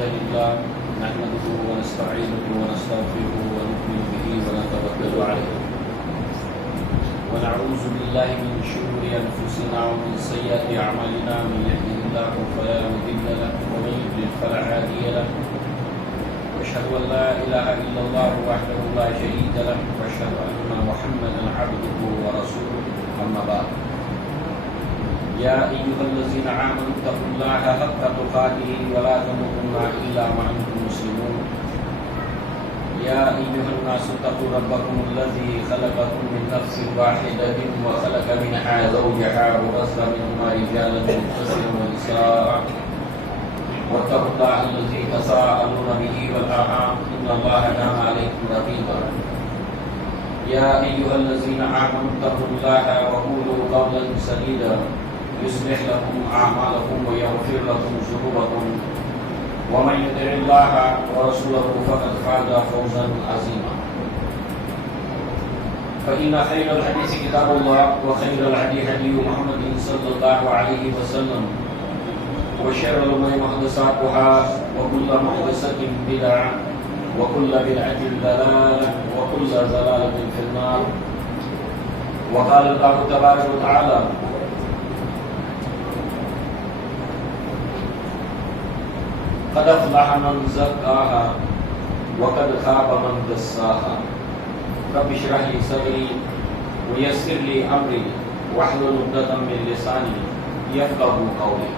الحمد لله نحمده ونستعينه ونستغفره ونؤمن به ونتوكل عليه ونعوذ بالله من شرور أنفسنا ومن سيئات أعمالنا من يهده الله فلا مضل له ومن يضلل فلا هادي له وأشهد أن لا إله إلا الله وحده لا شريك له وأشهد أن محمدا عبده ورسوله أما بعد يا أيها الذين آمنوا اتقوا الله حق تقاته ولا تموتن إلا وأنتم مسلمون يا أيها الناس اتقوا ربكم الذي خلقكم من نفس واحدة وخلق منها زوجها وبث منهما رجالا كثيرا ونساء واتقوا الله الذي تساءلون به والأرحام إن الله كان عليكم رقيبا يا أيها الذين آمنوا اتقوا الله وقولوا قولا سديدا يصلح لكم أعمالكم ويغفر لكم ذنوبكم ومن يطع الله ورسوله فقد فاز فوزا عظيما فإن خير الحديث كتاب الله وخير الهدي هدي محمد صلى الله عليه وسلم وشر الأمور محدثاتها وكل محدثة بدعة وكل بدعة ضلالة وكل ضلالة في النار وقال الله تبارك وتعالى قد افلح من زكاها وقد خاب من دساها رب اشرح لي صدري ويسر لي امري واحلل عقدة من لساني يفقهوا قولي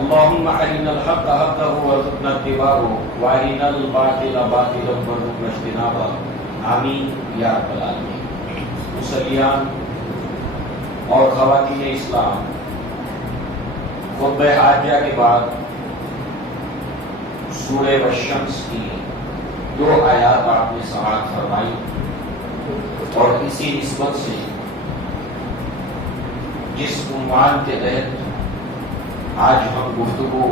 اللهم ارنا الحق حقا وارزقنا اتباعه وارنا الباطل باطلا وارزقنا اجتنابه آمین یا رب العالمین. مسلیان اور خواتین اسلام، خطبہ حاجہ کے بعد سورہ والشمس کی 2 آیات آپ نے سماعت فرمائی اور اسی نسبت سے جس عنوان کے تحت آج ہم گفتگو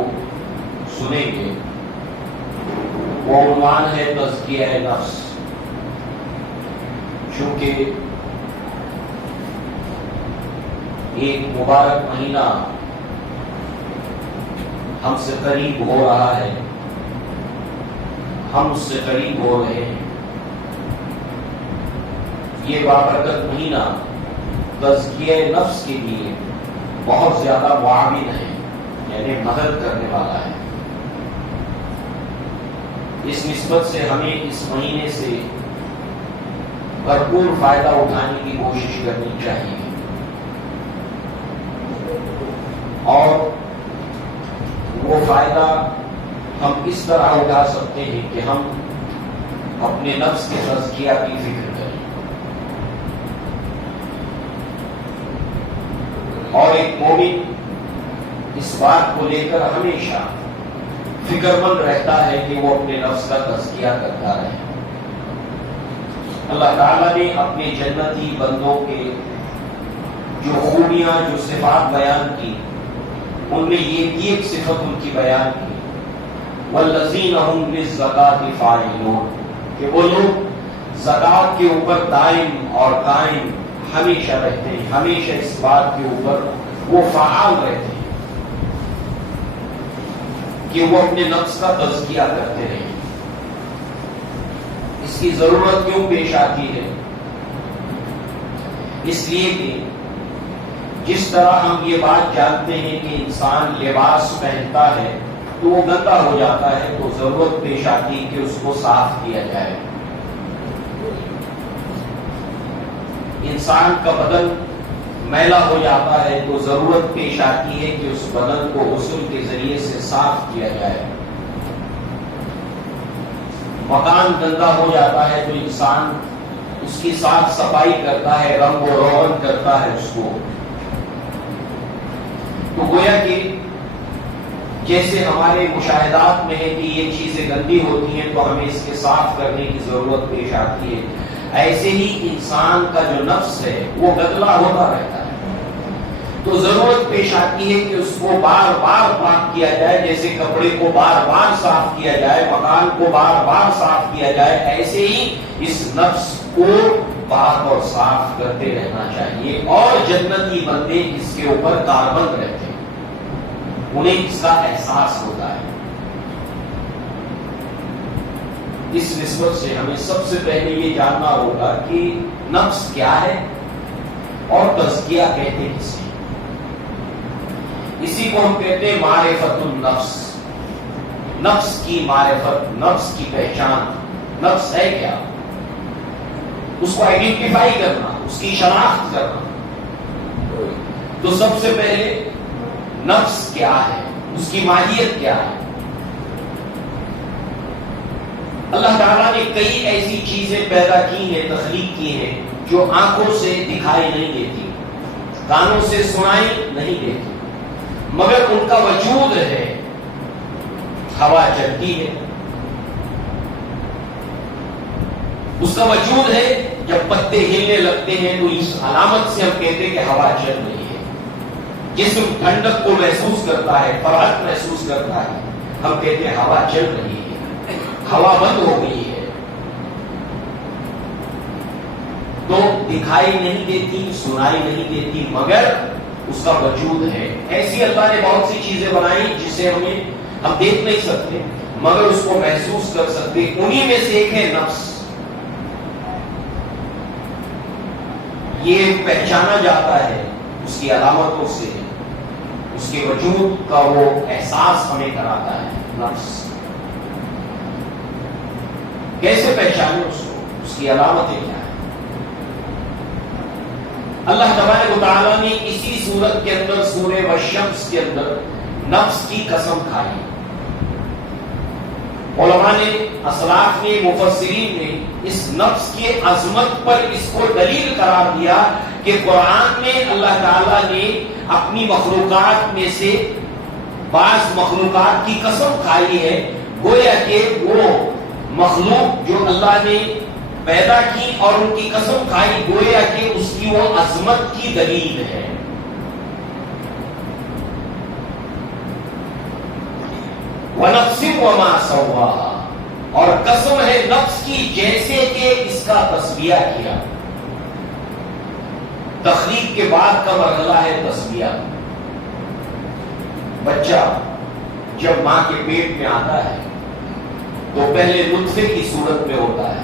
سنیں گے وہ عنوان ہے تزکیہ نفس. چونکہ ایک مبارک مہینہ ہم سے قریب ہو رہا ہے، ہم اس سے قریب ہو رہے ہیں. یہ بابرکت مہینہ تزکیہ نفس کے لیے بہت زیادہ معاون ہے، یعنی مدد کرنے والا ہے. اس نسبت سے ہمیں اس مہینے سے بھرپور فائدہ اٹھانے کی کوشش کرنی چاہیے اور وہ فائدہ ہم اس طرح اٹھا سکتے ہیں کہ ہم اپنے نفس کے تزکیہ کی فکر کریں اور ایک مومن اس بات کو لے کر ہمیشہ فکر مند رہتا ہے کہ وہ اپنے نفس کا تزکیہ کرتا رہے. اللہ تعالیٰ نے اپنے جنتی بندوں کے جو خوبیاں، جو صفات بیان کی، ان میں یہ ایک صفت ان کی بیان کی، والذین هم للزکاۃ فاعلون، کہ وہ لوگ زکات کے اوپر دائم اور قائم ہمیشہ رہتے ہیں، ہمیشہ اس بات کے اوپر وہ فعال رہتے ہیں کہ وہ اپنے نفس کا تزکیہ کرتے رہیں. اس کی ضرورت کیوں پیش آتی ہے؟ اس لیے کہ جس طرح ہم یہ بات جانتے ہیں کہ انسان لباس پہنتا ہے تو وہ گندا ہو جاتا ہے، تو ضرورت پیش آتی ہے کہ اس کو صاف کیا جائے. انسان کا بدن میلا ہو جاتا ہے تو ضرورت پیش آتی ہے کہ اس بدن کو غسل کے ذریعے سے صاف کیا جائے. مکان گندا ہو جاتا ہے تو انسان اس کی صاف صفائی کرتا ہے، رنگ و روغن کرتا ہے اس کو. تو گویا کہ جیسے ہمارے مشاہدات میں ہے کہ یہ چیزیں گندی ہوتی ہیں تو ہمیں اس کے صاف کرنے کی ضرورت پیش آتی ہے، ایسے ہی انسان کا جو نفس ہے وہ گدلا ہوتا رہتا ہے تو ضرورت پیش آتی ہے کہ اس کو بار بار پاک کیا جائے. جیسے کپڑے کو بار بار صاف کیا جائے، مکان کو بار بار صاف کیا جائے، ایسے ہی اس نفس کو پاک اور صاف کرتے رہنا چاہیے. اور جنتی بندے اس کے اوپر کاربند رہتے ہیں، انہیں اس کا احساس ہوتا ہے. اس نسبت سے ہمیں سب سے پہلے یہ جاننا ہوگا کہ نفس کیا ہے اور تزکیہ کہتے کسے. اسی کو ہم کہتے ہیں معرفت النفس. نفس کی معرفت، نفس کی پہچان. نفس ہے کیا، اس کو آئیڈینٹیفائی کرنا، اس کی شناخت کرنا. تو سب سے پہلے نفس کیا ہے، اس کی ماہیت کیا ہے. اللہ تعالیٰ نے کئی ایسی چیزیں پیدا کی ہیں، تخلیق کی ہیں، جو آنکھوں سے دکھائی نہیں دیتی، کانوں سے سنائی نہیں دیتی، مگر ان کا وجود ہے. ہوا چلتی ہے، اس کا وجود ہے. جب پتے ہلنے لگتے ہیں تو اس علامت سے ہم کہتے ہیں کہ ہوا چل رہی ہے. جسم ٹھنڈک کو محسوس کرتا ہے، فرحت محسوس کرتا ہے، ہم کہتے ہیں ہوا چل رہی ہے، ہوا بند ہو گئی ہے. تو دکھائی نہیں دیتی، سنائی نہیں دیتی، مگر اس کا وجود ہے. ایسی اللہ نے بہت سی چیزیں بنائی جسے ہم دیکھ نہیں سکتے مگر اس کو محسوس کر سکتے. انہی میں سے ایک ہے نفس. یہ پہچانا جاتا ہے اس کی علامتوں سے، اس کے وجود کا وہ احساس ہمیں کراتا ہے. نفس کیسے پہچانے اس کو، اس کی علامتیں کیا ہیں؟ اللہ تبارک و تعالیٰ نے اسی سورت کے اندر، سورہ والشمس کے اندر نفس کی قسم کھائی. علماء نے، اسلاف نے، مفسرین نے اس نفس کی عظمت پر اس کو دلیل قرار دیا کہ قرآن میں اللہ تعالیٰ نے اپنی مخلوقات میں سے بعض مخلوقات کی قسم کھائی ہے، گویا کہ وہ مخلوق جو اللہ نے پیدا کی اور ان کی قسم کھائی، گویا کہ اس کی وہ عظمت کی دلیل ہے. وَنَفْسٍ وَمَا سَوَّاهَا، اور قسم ہے نفس کی جیسے کہ اس کا تسبیہ کیا. تخلیق کے بعد کا مرحلہ ہے تسبیہ. بچہ جب ماں کے پیٹ میں آتا ہے تو پہلے نطفے کی صورت میں ہوتا ہے،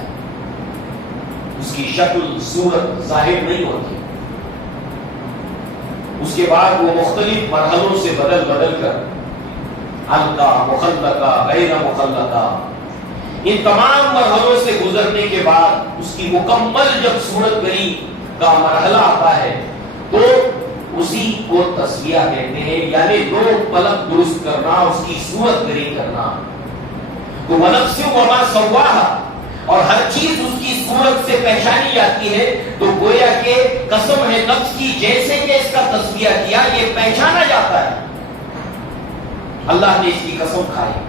اس کی شکل صورت ظاہر نہیں ہوتی. اس کے بعد وہ مختلف مرحلوں سے بدل کر علقہ، مخلقہ، غیر مخلقہ، ان تمام مرحلوں سے گزرنے کے بعد اس کی مکمل جب صورت گری کا مرحلہ آتا ہے تو اسی کو تسبیہ کہتے ہیں، یعنی دو پلک درست کرنا، اس کی صورت گری کرنا. تو وَنَفْسٍ وَمَا سَوَّاهَا، اور ہر چیز اس کی صورت سے پہچانی جاتی ہے. تو گویا کہ قسم ہے نفس کی جیسے کہ اس کا تسبیہ کیا، یہ پہچانا جاتا ہے. اللہ نے اس کی قسم کھائی.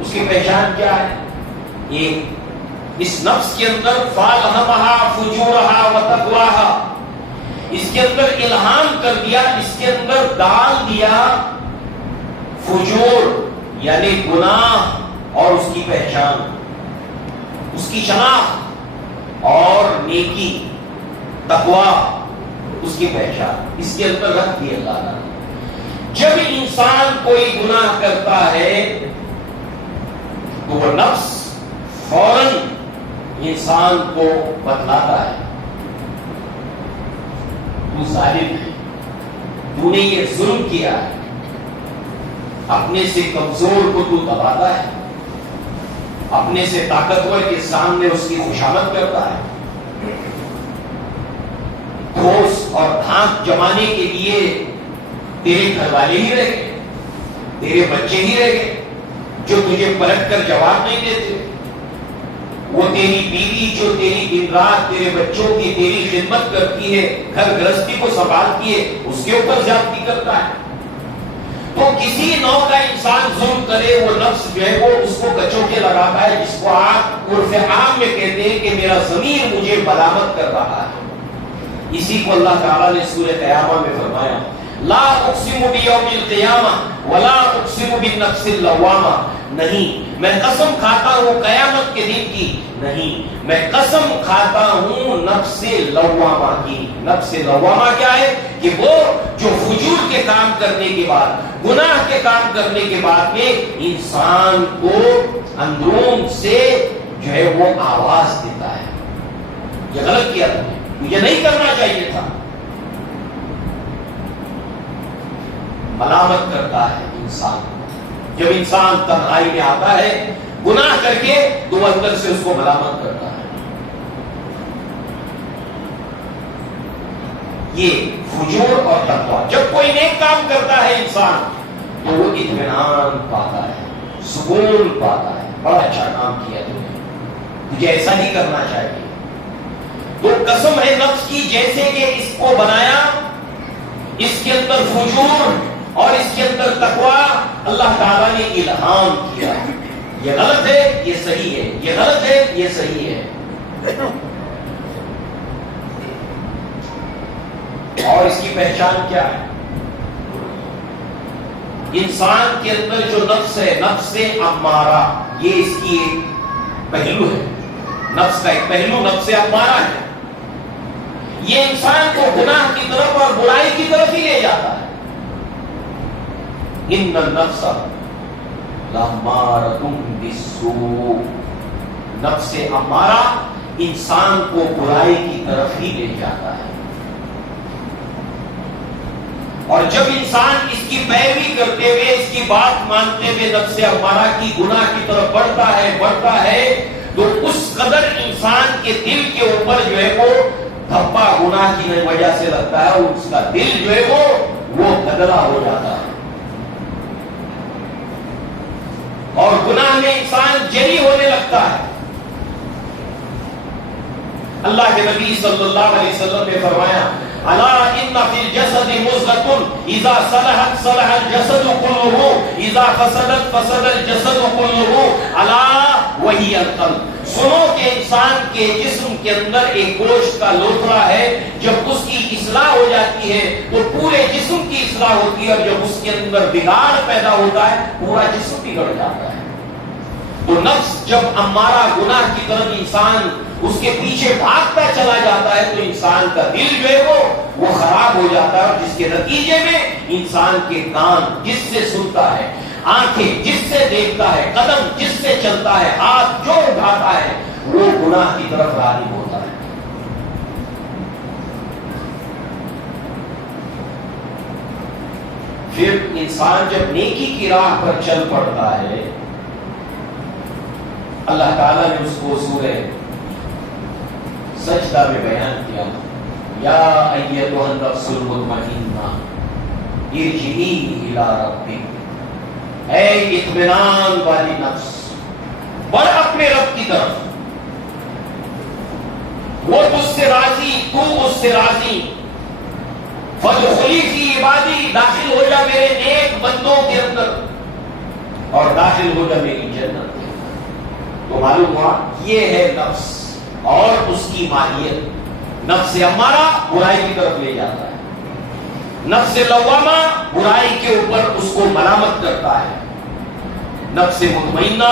اس کی پہچان کیا ہے؟ ایک، اس نفس کے اندر فَالْهَمَهَا فُجُورَهَا وَتَقْوَاهَا، اس کے اندر الہام کر دیا، اس کے اندر ڈال دیا فجور یعنی گناہ اور اس کی پہچان، اس کی شناخت، اور نیکی، تقویٰ، اس کی پہچان اس کے اندر رکھ دی اللہ نے. جب انسان کوئی گناہ کرتا ہے تو وہ نفس فوراً انسان کو بتلاتا ہے، تو ظالم ہے، تو نے یہ ظلم کیا ہے، اپنے سے کمزور کو تو دباتا ہے، اپنے سے طاقتور کے سامنے اس کی خوشامد کرتا ہے، ٹھوس اور دھانک جمانے کے لیے تیرے گھر والے ہی رہ گئے، تیرے بچے ہی رہ گئے جو تجھے پلٹ کر جواب نہیں دیتے. وہ تیری بیوی جو تیری دن رات تیرے بچوں کی تیری خدمت کرتی ہے، گھر گرہستی کو سنبھالتی ہے، اس کے اوپر زیادتی کرتا ہے. تو کسی نوع کا انسان ظلم کرے، وہ نفس جو ہے وہ اس کو کچوٹے لگاتا ہے، جس کو آپ عرف عام میں کہتے ہیں کہ میرا ضمیر مجھے ملامت کر رہا ہے. اسی کو اللہ تعالیٰ نے سورہ قیامہ میں فرمایا، لا اقسم بیوم القیامہ ولا اقسم بالنفس اللوامہ، نہیں، میں قسم کھاتا ہوں قیامت کے دن کی، نہیں، میں قسم کھاتا ہوں نفس لوامہ کی۔ نفس لوامہ کیا ہے؟ کہ وہ جو فجور کے کام کرنے کے بعد، گناہ کے کام کرنے کے بعد میں انسان کو اندرون سے جو ہے وہ آواز دیتا ہے، یہ غلط کیا تھا، مجھے نہیں کرنا چاہیے تھا، ملامت کرتا ہے انسان کو۔ جب انسان تنہائی میں آتا ہے گناہ کر کے تو اندر سے اس کو ملامت کرتا ہے۔ یہ فجور اور تقویٰ، جب کوئی نیک کام کرتا ہے انسان تو وہ اطمینان پاتا ہے، سکون پاتا ہے، بڑا اچھا کام کیا تم نے، تجھے ایسا نہیں کرنا چاہیے۔ تو قسم ہے نفس کی، جیسے کہ اس کو بنایا، اس کے اندر فجور اور اس کے اندر تقویٰ اللہ تعالیٰ نے الہام کیا، یہ غلط ہے یہ صحیح ہے، یہ غلط ہے یہ صحیح ہے۔ اور اس کی پہچان کیا ہے؟ انسان کے اندر جو نفس ہے، نفس امارہ، یہ اس کی ایک پہلو ہے، نفس کا ایک پہلو نفس امارہ ہے۔ یہ انسان کو گناہ کی طرف اور برائی کی طرف ہی لے جاتا ہے۔ ان النفس لامارۃ بالسوء، نفس امارہ انسان کو برائی کی طرف ہی لے جاتا ہے، اور جب انسان اس کی پیروی کرتے ہوئے، اس کی بات مانتے ہوئے نفس امارہ کی گناہ کی طرف بڑھتا ہے تو اس قدر انسان کے دل کے اوپر جو ہے وہ دھپا گناہ کی وجہ سے لگتا ہے، اور اس کا دل جو ہے وہ گدلا ہو جاتا ہے، اور گناہ میں انسان جری ہونے لگتا ہے۔ اللہ کے نبی صلی اللہ علیہ وسلم نے فرمایا، الا ان فی الجسد مضغۃ اذا صلحت صلح الجسد كله اذا فسدت فسد الجسد كله الا وهي القلب۔ سنو کہ انسان کے جسم کے اندر ایک گوشت کا لوتھڑا ہے، جب اس کی اصلاح ہو جاتی ہے تو پورے جسم کی اصلاح ہوتی ہے، اور جب اس کے اندر بگاڑ پیدا ہوتا ہے پورا جسم بگڑ جاتا ہے۔ تو نفس جب امارہ گناہ کی طرف انسان اس کے پیچھے بھاگتا چلا جاتا ہے تو انسان کا دل جو ہے وہ خراب ہو جاتا ہے، اور جس کے نتیجے میں انسان کے کان جس سے سنتا ہے، آنکھیں جس سے دیکھتا ہے، قدم جس سے چلتا ہے، ہاتھ جو اٹھاتا ہے وہ گناہ کی طرف راغب ہوتا ہے۔ پھر انسان جب نیکی کی راہ پر چل پڑتا ہے، اللہ تعالیٰ نے اس کو سورہ سجدہ میں بیان کیا، یا ایتھا النفس المطمئنہ ارجعی الی ربک، اے اطمینان والی نفس، بڑھ اپنے رب کی طرف، وہ تجھ سے راضی، تو اس سے راضی، فادخلی فی عبادی، داخل ہو جا میرے نیک بندوں کے اندر، اور داخل ہو جا میری جنت کے اندر۔ تو معلوم ہوا یہ ہے نفس اور اس کی ماہیت۔ نفس امارہ برائی کی طرف لے جاتا ہے، نفس لوامہ برائی کے اوپر اس کو ملامت کرتا ہے، نفس مطمئنہ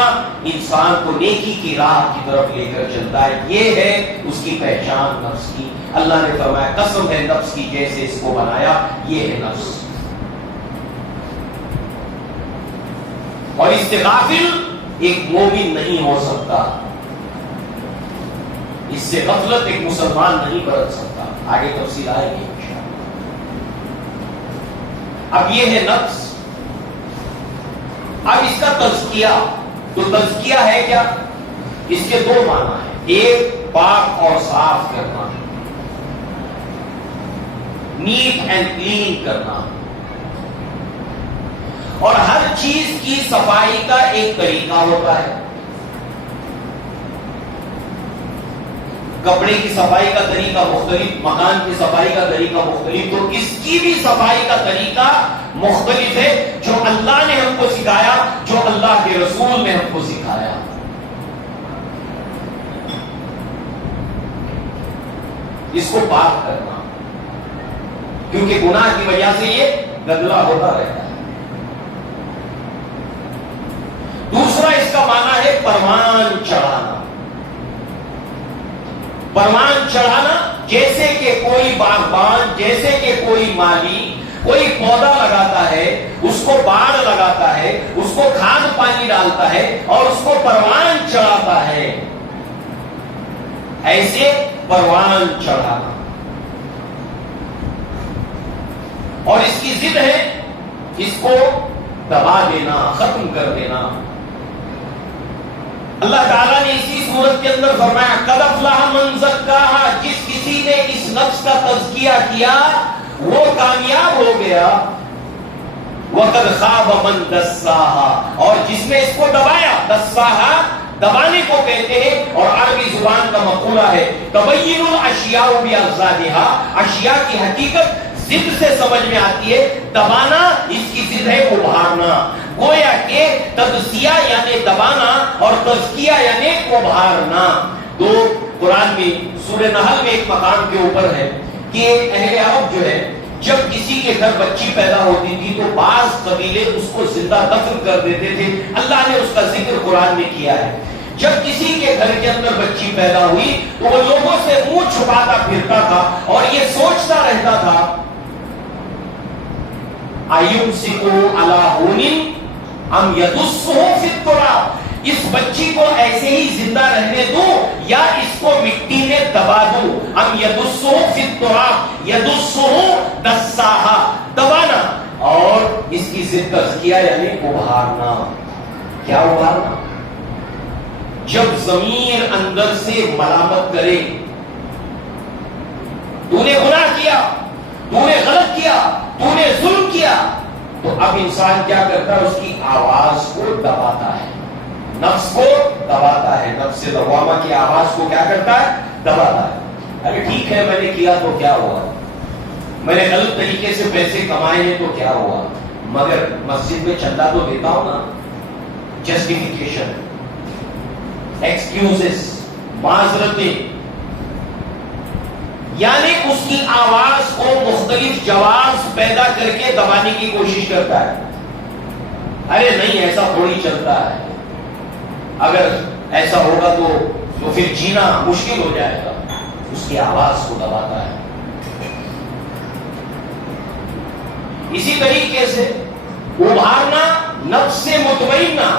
انسان کو نیکی کی راہ کی طرف لے کر چلتا ہے۔ یہ ہے اس کی پہچان نفس کی۔ اللہ نے فرمایا قسم ہے نفس کی، جیسے اس کو بنایا، یہ ہے نفس۔ اور اس سے غافل ایک مومن نہیں ہو سکتا، اس سے غفلت ایک مسلمان نہیں برت سکتا۔ آگے تفصیل آئے گی انشاءاللہ۔ اب یہ ہے نفس۔ اب اس کا تزکیہ، تو تزکیہ ہے کیا؟ اس کے دو معنی ہیں، ایک پاک اور صاف کرنا، نیٹ اینڈ کلین کرنا، اور ہر چیز کی صفائی کا ایک طریقہ ہوتا ہے۔ کپڑے کی صفائی کا طریقہ مختلف، مکان کی صفائی کا طریقہ مختلف، تو اس کی بھی صفائی کا طریقہ مختلف ہے، جو اللہ نے ہم کو سکھایا، جو اللہ کے رسول نے ہم کو سکھایا۔ اس کو پاک کرنا، کیونکہ گناہ کی وجہ سے یہ گندلا ہوتا رہتا ہے۔ دوسرا پروان چڑھانا جیسے کہ کوئی باغبان، جیسے کہ کوئی مالی کوئی پودا لگاتا ہے، اس کو باڑ لگاتا ہے، اس کو کھاد پانی ڈالتا ہے اور اس کو پروان چڑھاتا ہے، ایسے پروان چڑھانا. اور اس کی ضد ہے اس کو دبا دینا، ختم کر دینا. اللہ تعالیٰ نے اسی سورت کے اندر فرمایا قد افلح من زکاہا، جس کسی نے اس نفس کا تزکیہ کیا وہ کامیاب ہو گیا. وقد خاب من دساہا، اور جس نے اس کو دبایا، دساہا دبانے کو کہتے ہیں اور عربی زبان کا مقولہ ہے تبین الاشیاء باضدادھا، اشیاء کی حقیقت ضد سے سمجھ میں آتی ہے. دبانا اس کی ضد ہے ابھارنا. گویا کہ تجزیہ یعنی دبانا اور تزکیہ یعنی ابھارنا. تو قرآن میں سورہ نحل میں ایک مقام کے اوپر ہے کہ اہل عرب جو ہے جب کسی کے گھر بچی پیدا ہوتی تھی تو بعض قبیلے اس کو زندہ دفن کر دیتے تھے. اللہ نے اس کا ذکر قرآن میں کیا ہے. جب کسی کے گھر کے اندر بچی پیدا ہوئی تو وہ لوگوں سے منہ چھپاتا پھرتا تھا اور یہ سوچتا رہتا تھا ایمسکو علی ہون ام یدسہ فی التراب، اس بچی کو ایسے ہی زندہ رہنے دوں یا اس کو مٹی میں دبا دوں. ام یدسہ فی التراب، یدسہ دساہا دبانا، اور اس کی ضد تزکیہ یعنی ابھارنا. کیا ابھارنا؟ جب ضمیر اندر سے ملامت کرے تو نے گناہ کیا، تو نے غلط کیا، تو نے ظلم کیا، تو اب انسان کیا کرتا ہے؟ اس کی آواز کو دباتا ہے، نفس کو دباتا ہے. نفس لوامہ کی آواز کو کیا کرتا ہے؟ دباتا ہے. ارے ٹھیک ہے میں نے کیا تو کیا ہوا، میں نے غلط طریقے سے پیسے کمائے ہیں تو کیا ہوا، مگر مسجد میں چندہ تو دیتا ہوں نا. جسٹیفیکیشن، ایکسکیوزز، معذرتیں، یعنی اس کی آواز کو مختلف جواز پیدا کر کے دبانے کی کوشش کرتا ہے. ارے نہیں ایسا تھوڑی چلتا ہے، اگر ایسا ہوگا تو پھر جینا مشکل ہو جائے گا. اس کی آواز کو دباتا ہے. اسی طریقے سے ابھارنا، نفس مطمئنہ،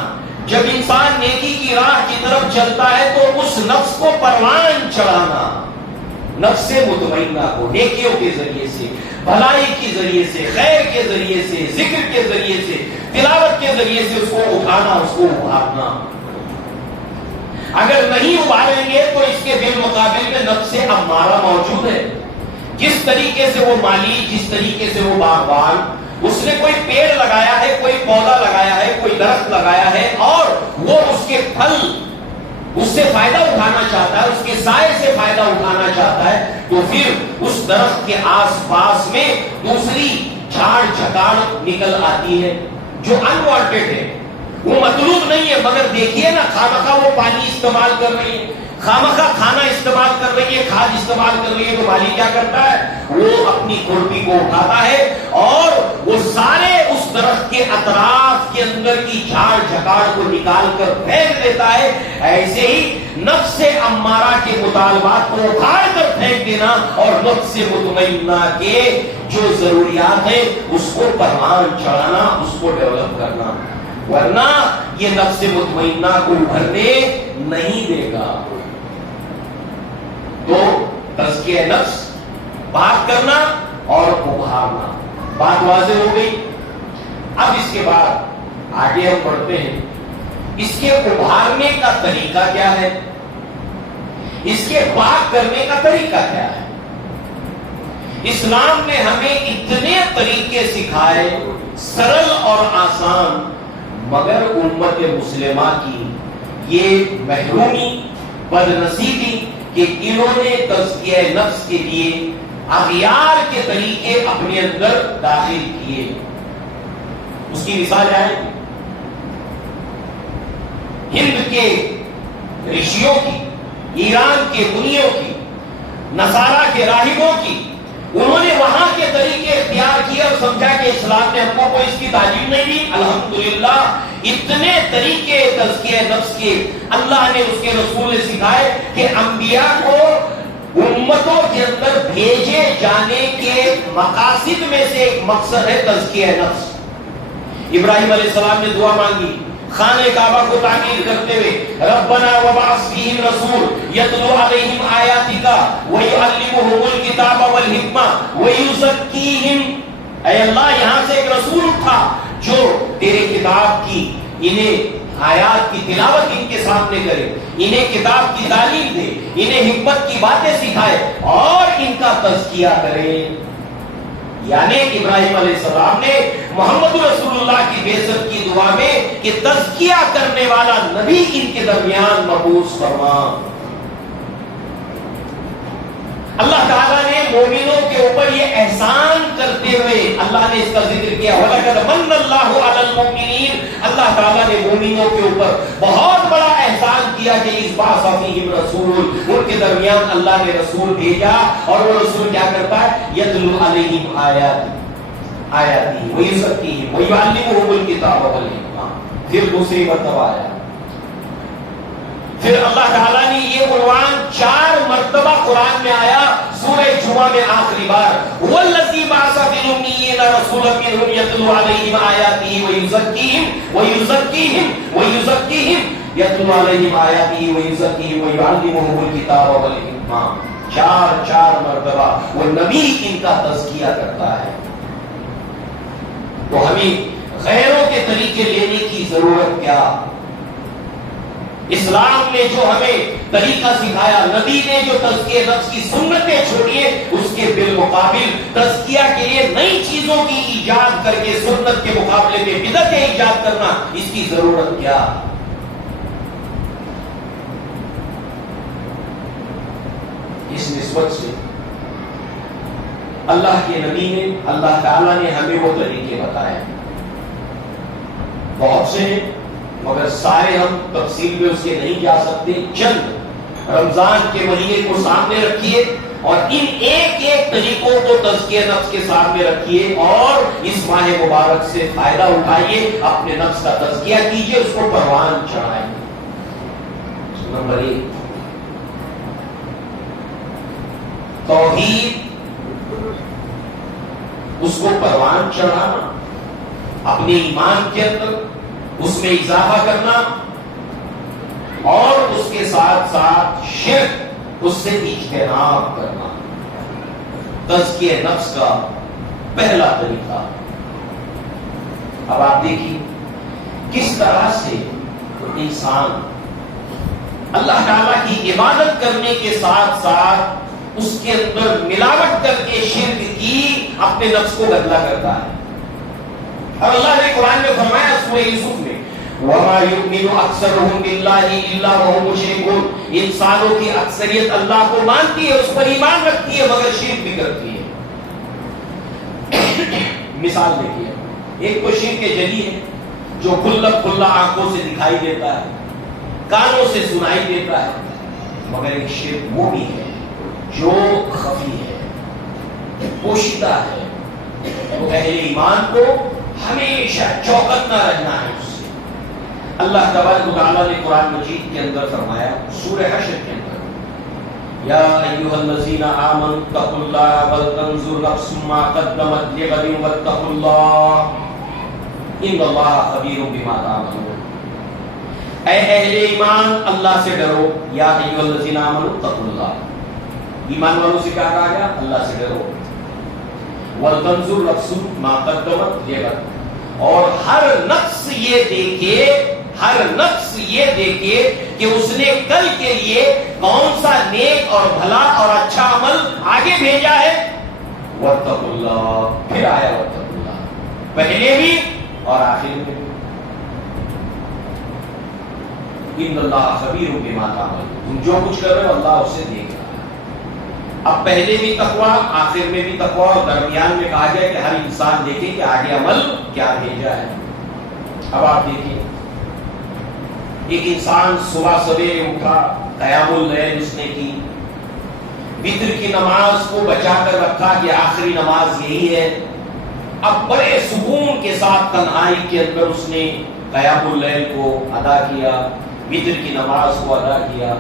جب انسان نیکی کی راہ کی طرف چلتا ہے تو اس نفس کو پروان چڑھانا، نفس مطمئنہ کو نیکیوں کے ذریعے سے، بھلائی کے ذریعے سے، خیر کے ذریعے سے، ذکر کے ذریعے سے، تلاوت کے ذریعے سے اس کو اٹھانا، اس کو ابھارنا. اگر نہیں ابھاریں گے تو اس کے بالمقابل میں نفس امارہ موجود ہے. جس طریقے سے وہ مالی، جس طریقے سے وہ باغبان، اس نے کوئی پیڑ لگایا ہے، کوئی پودا لگایا ہے، کوئی درخت لگایا ہے اور وہ اس کے پھل، اس سے فائدہ اٹھانا چاہتا ہے، اس کے سائے سے فائدہ اٹھانا چاہتا ہے، تو پھر اس درخت کے آس پاس میں دوسری جھاڑ جھکاڑ نکل آتی ہے جو انوانٹیڈ ہے، وہ مطلوب نہیں ہے. مگر دیکھیے نا، خامخواہ وہ پانی استعمال کر رہی ہے، خامخواہ کھانا استعمال کر رہی ہے، کھاد استعمال کر رہی ہے، تو مالی کیا کرتا ہے؟ وہ اپنی کھرپی کو اٹھاتا ہے اور وہ سارے اس درخت کے اطراف کے اندر کی جھاڑ جھکاڑ کو نکال کر پھینک دیتا ہے. ایسے ہی نفس امارہ کے مطالبات کو اٹھا کر پھینک دینا اور نفس مطمئنہ کے جو ضروریات ہیں اس کو پروان چڑھانا، اس کو ڈیولپ کرنا. ورنہ یہ نفس مطمئنہ کو ابھرنے نہیں دے گا. تو تزکیہ نفس، بات کرنا اور ابھارنا، بات واضح ہو گئی. اب اس کے بعد آگے ہم بڑھتے ہیں. اس کے ابھارنے کا طریقہ کیا ہے؟ اس کے پاک کرنے کا طریقہ کیا ہے؟ اسلام نے ہمیں اتنے طریقے سکھائے، سرل اور آسان، مگر امت مسلمہ کی یہ محرومی، بدنصیبی کہ انہوں نے تزکیہ نفس کے لیے اغیار کے طریقے اپنے اندر داخل کیے. اس کی مثال ہے ہند کے رشیوں کی، ایران کے منیوں کی، نصارہ کے راہبوں کی. انہوں نے وہاں کے طریقے اختیار کیے اور سمجھا کہ اسلام نے ہم کو کوئی اس کی تعلیم نہیں دی. الحمدللہ اتنے طریقے تزکیہ نفس کے اللہ نے اس کے رسول نے سکھائے کہ انبیاء کو امتوں کے اندر بھیجے جانے کے مقاصد میں سے ایک مقصد ہے تزکیہ نفس. ابراہیم علیہ السلام نے دعا مانگی خانہ کعبہ کو تعمیر کرتے ہوئے, ربنا وبعث فیہم رسول یتلو علیہم آیاتک ویعلمہم الکتاب والحکمہ ویزکیہم. اے اللہ, یہاں سے ایک رسول تھا جو تیرے کتاب کی انہیں آیات کی تلاوت ان کے سامنے کرے, انہیں کتاب کی تعلیم دے, انہیں حکمت کی باتیں سکھائے اور ان کا تزکیہ کرے. یعنی ابراہیم علیہ السلام نے محمد رسول اللہ کی بعثت کی دعا میں کہ تزکیہ کرنے والا نبی ان کے درمیان مبعوث فرما. اللہ تعالیٰ نے مومنوں کے اوپر یہ احسان کرتے ہوئے اللہ نے اس کا ذکر کیا, وَلَقَدْ مَنَّ اللَّهُ عَلَى الْمُؤْمِنِينَ. اللہ تعالیٰ نے مومنوں کے اوپر بہت بڑا احسان کیا کہ اس بَعْثَ فِيهِمْ رَسُولٌ, ان کے درمیان اللہ نے رسول بھیجا اور وہ رسول کیا کرتا ہے, يَتْلُو عَلَيْهِمْ آیاتِهِ وَيُزَکِّیہِم وَيُعَلِّمُهُمُ الْکِتَابَ وَالْحِکمَةَ. پھر دوسری مرتبہ آیا, پھر اللہ تعالیٰ نے یہ عنوان 4 مرتبہ قرآن میں آیا. سورہ جمعہ میں آخری بار, وَالَّذِي بَعَثَ فِي الْأُمِّيِّينَ رَسُولًا مِّنْهُمْ يَتْلُو عَلَيْهِمْ آيَاتِهِ وَيُزَکِّیهِم يَتْلُو عَلَيْهِمْ آيَاتِهِ وَيُزَکِّیهِم وَيُعَلِّمُهُمُ الْکِتَابَ وَالْحِکمَةَ. 4 مرتبہ وہ نبی ان کا تزکیہ کرتا ہے. تو ہمیں غیروں کے طریقے لینے کی ضرورت کیا؟ اسلام نے جو ہمیں طریقہ سکھایا, نبی نے جو تزکیہ نفس کی سنتیں چھوڑی ہے, اس کے بالمقابل تزکیہ کے لیے نئی چیزوں کی ایجاد کر کے سنت کے مقابلے میں بدعتیں ایجاد کرنا, اس کی ضرورت کیا؟ اس نسبت سے اللہ کے نبی نے, اللہ تعالیٰ نے ہمیں وہ طریقے بتائے. بہت سے ہیں مگر سارے ہم تفصیل میں اس کے نہیں جا سکتے. چند رمضان کے مہینے کو سامنے رکھیے اور ان ایک ایک طریقوں کو تزکیہ نفس کے سامنے رکھیے اور اس ماہ مبارک سے فائدہ اٹھائیے, اپنے نفس کا تزکیہ کیجیے, اس کو پروان چڑھائیے. نمبر 1, توحید, اس کو پروان چڑھانا, اپنے ایمان کے اندر اس میں اضافہ کرنا اور اس کے ساتھ ساتھ شرک, اس سے اجتناب کرنا. تزکیہ نفس کا پہلا طریقہ. اب آپ دیکھیے کس طرح سے انسان اللہ تعالیٰ کی عبادت کرنے کے ساتھ ساتھ اس کے اندر ملاوٹ کر کے شرک کی اپنے نفس کو گندہ کرتا ہے. اور اللہ نے قرآن میں فرمایا سورہ یوسف میں, وَمَا يُؤْمِنُ أَكْثَرُهُمْ بِاللَّهِ إِلَّا وَهُمْ مُشْرِكُونَ. انسانوں کی اکثریت اللہ کو مانتی ہے, اس پر ایمان رکھتی ہے, مگر شرک بھی کرتی ہے. مثال دیکھیے, ایک تو شرک جلی ہے جو کھلا آنکھوں سے دکھائی دیتا ہے, کانوں سے سنائی دیتا ہے, مگر ایک شرک وہ بھی ہے جو خفی ہے, پوشیدہ ہے. تو اہل ایمان کو ہمیشہ چوکس نہ رہنا ہے اس سے. اللہ تبارک و تعالیٰ نے قرآن مجید کے اندر فرمایا سورہ حشر کے اندر, یا ایھا الذین آمنوا اتقوا اللہ ولتنظر نفس ما قدمت لغد واتقوا اللہ ان اللہ خبیر بما تعملون. اے اہل ایمان, اللہ سے ڈرو. یا ایھا الذین آمنوا اتقوا اللہ, ایمان والوں سے کیا کہا گیا؟ اللہ سے ڈرو. وَلْتَنْظُرْ نَفْسٌ مَا قَدَّمَتْ لِغَدٍ, اور ہر نفس یہ دیکھے کہ اس نے کل کے لیے کون سا نیک اور بھلا اور اچھا عمل آگے بھیجا ہے. وَاتَّقُوا اللَّهَ, پھر آیا وَاتَّقُوا اللَّهَ, پہلے بھی اور آخر میں. إِنَّ اللَّهَ خَبِيرٌ بِمَا تَعْمَلُونَ, تم جو کچھ کر رہے ہو اللہ اسے دیکھ رہا ہے. اب پہلے بھی تقویٰ, آخر میں بھی تقویٰ, اور درمیان میں کہا گیا کہ ہر انسان دیکھے کہ آگے عمل کیا بھیجا ہے. اب آپ دیکھیں, ایک انسان صبح سویرے اٹھا, قیام اللیل اس نے کی, وتر کی نماز کو بچا کر رکھا کہ آخری نماز یہی ہے. اب بڑے سکون کے ساتھ تنہائی کے اندر اس نے قیام اللیل کو ادا کیا, وتر کی نماز کو ادا کیا,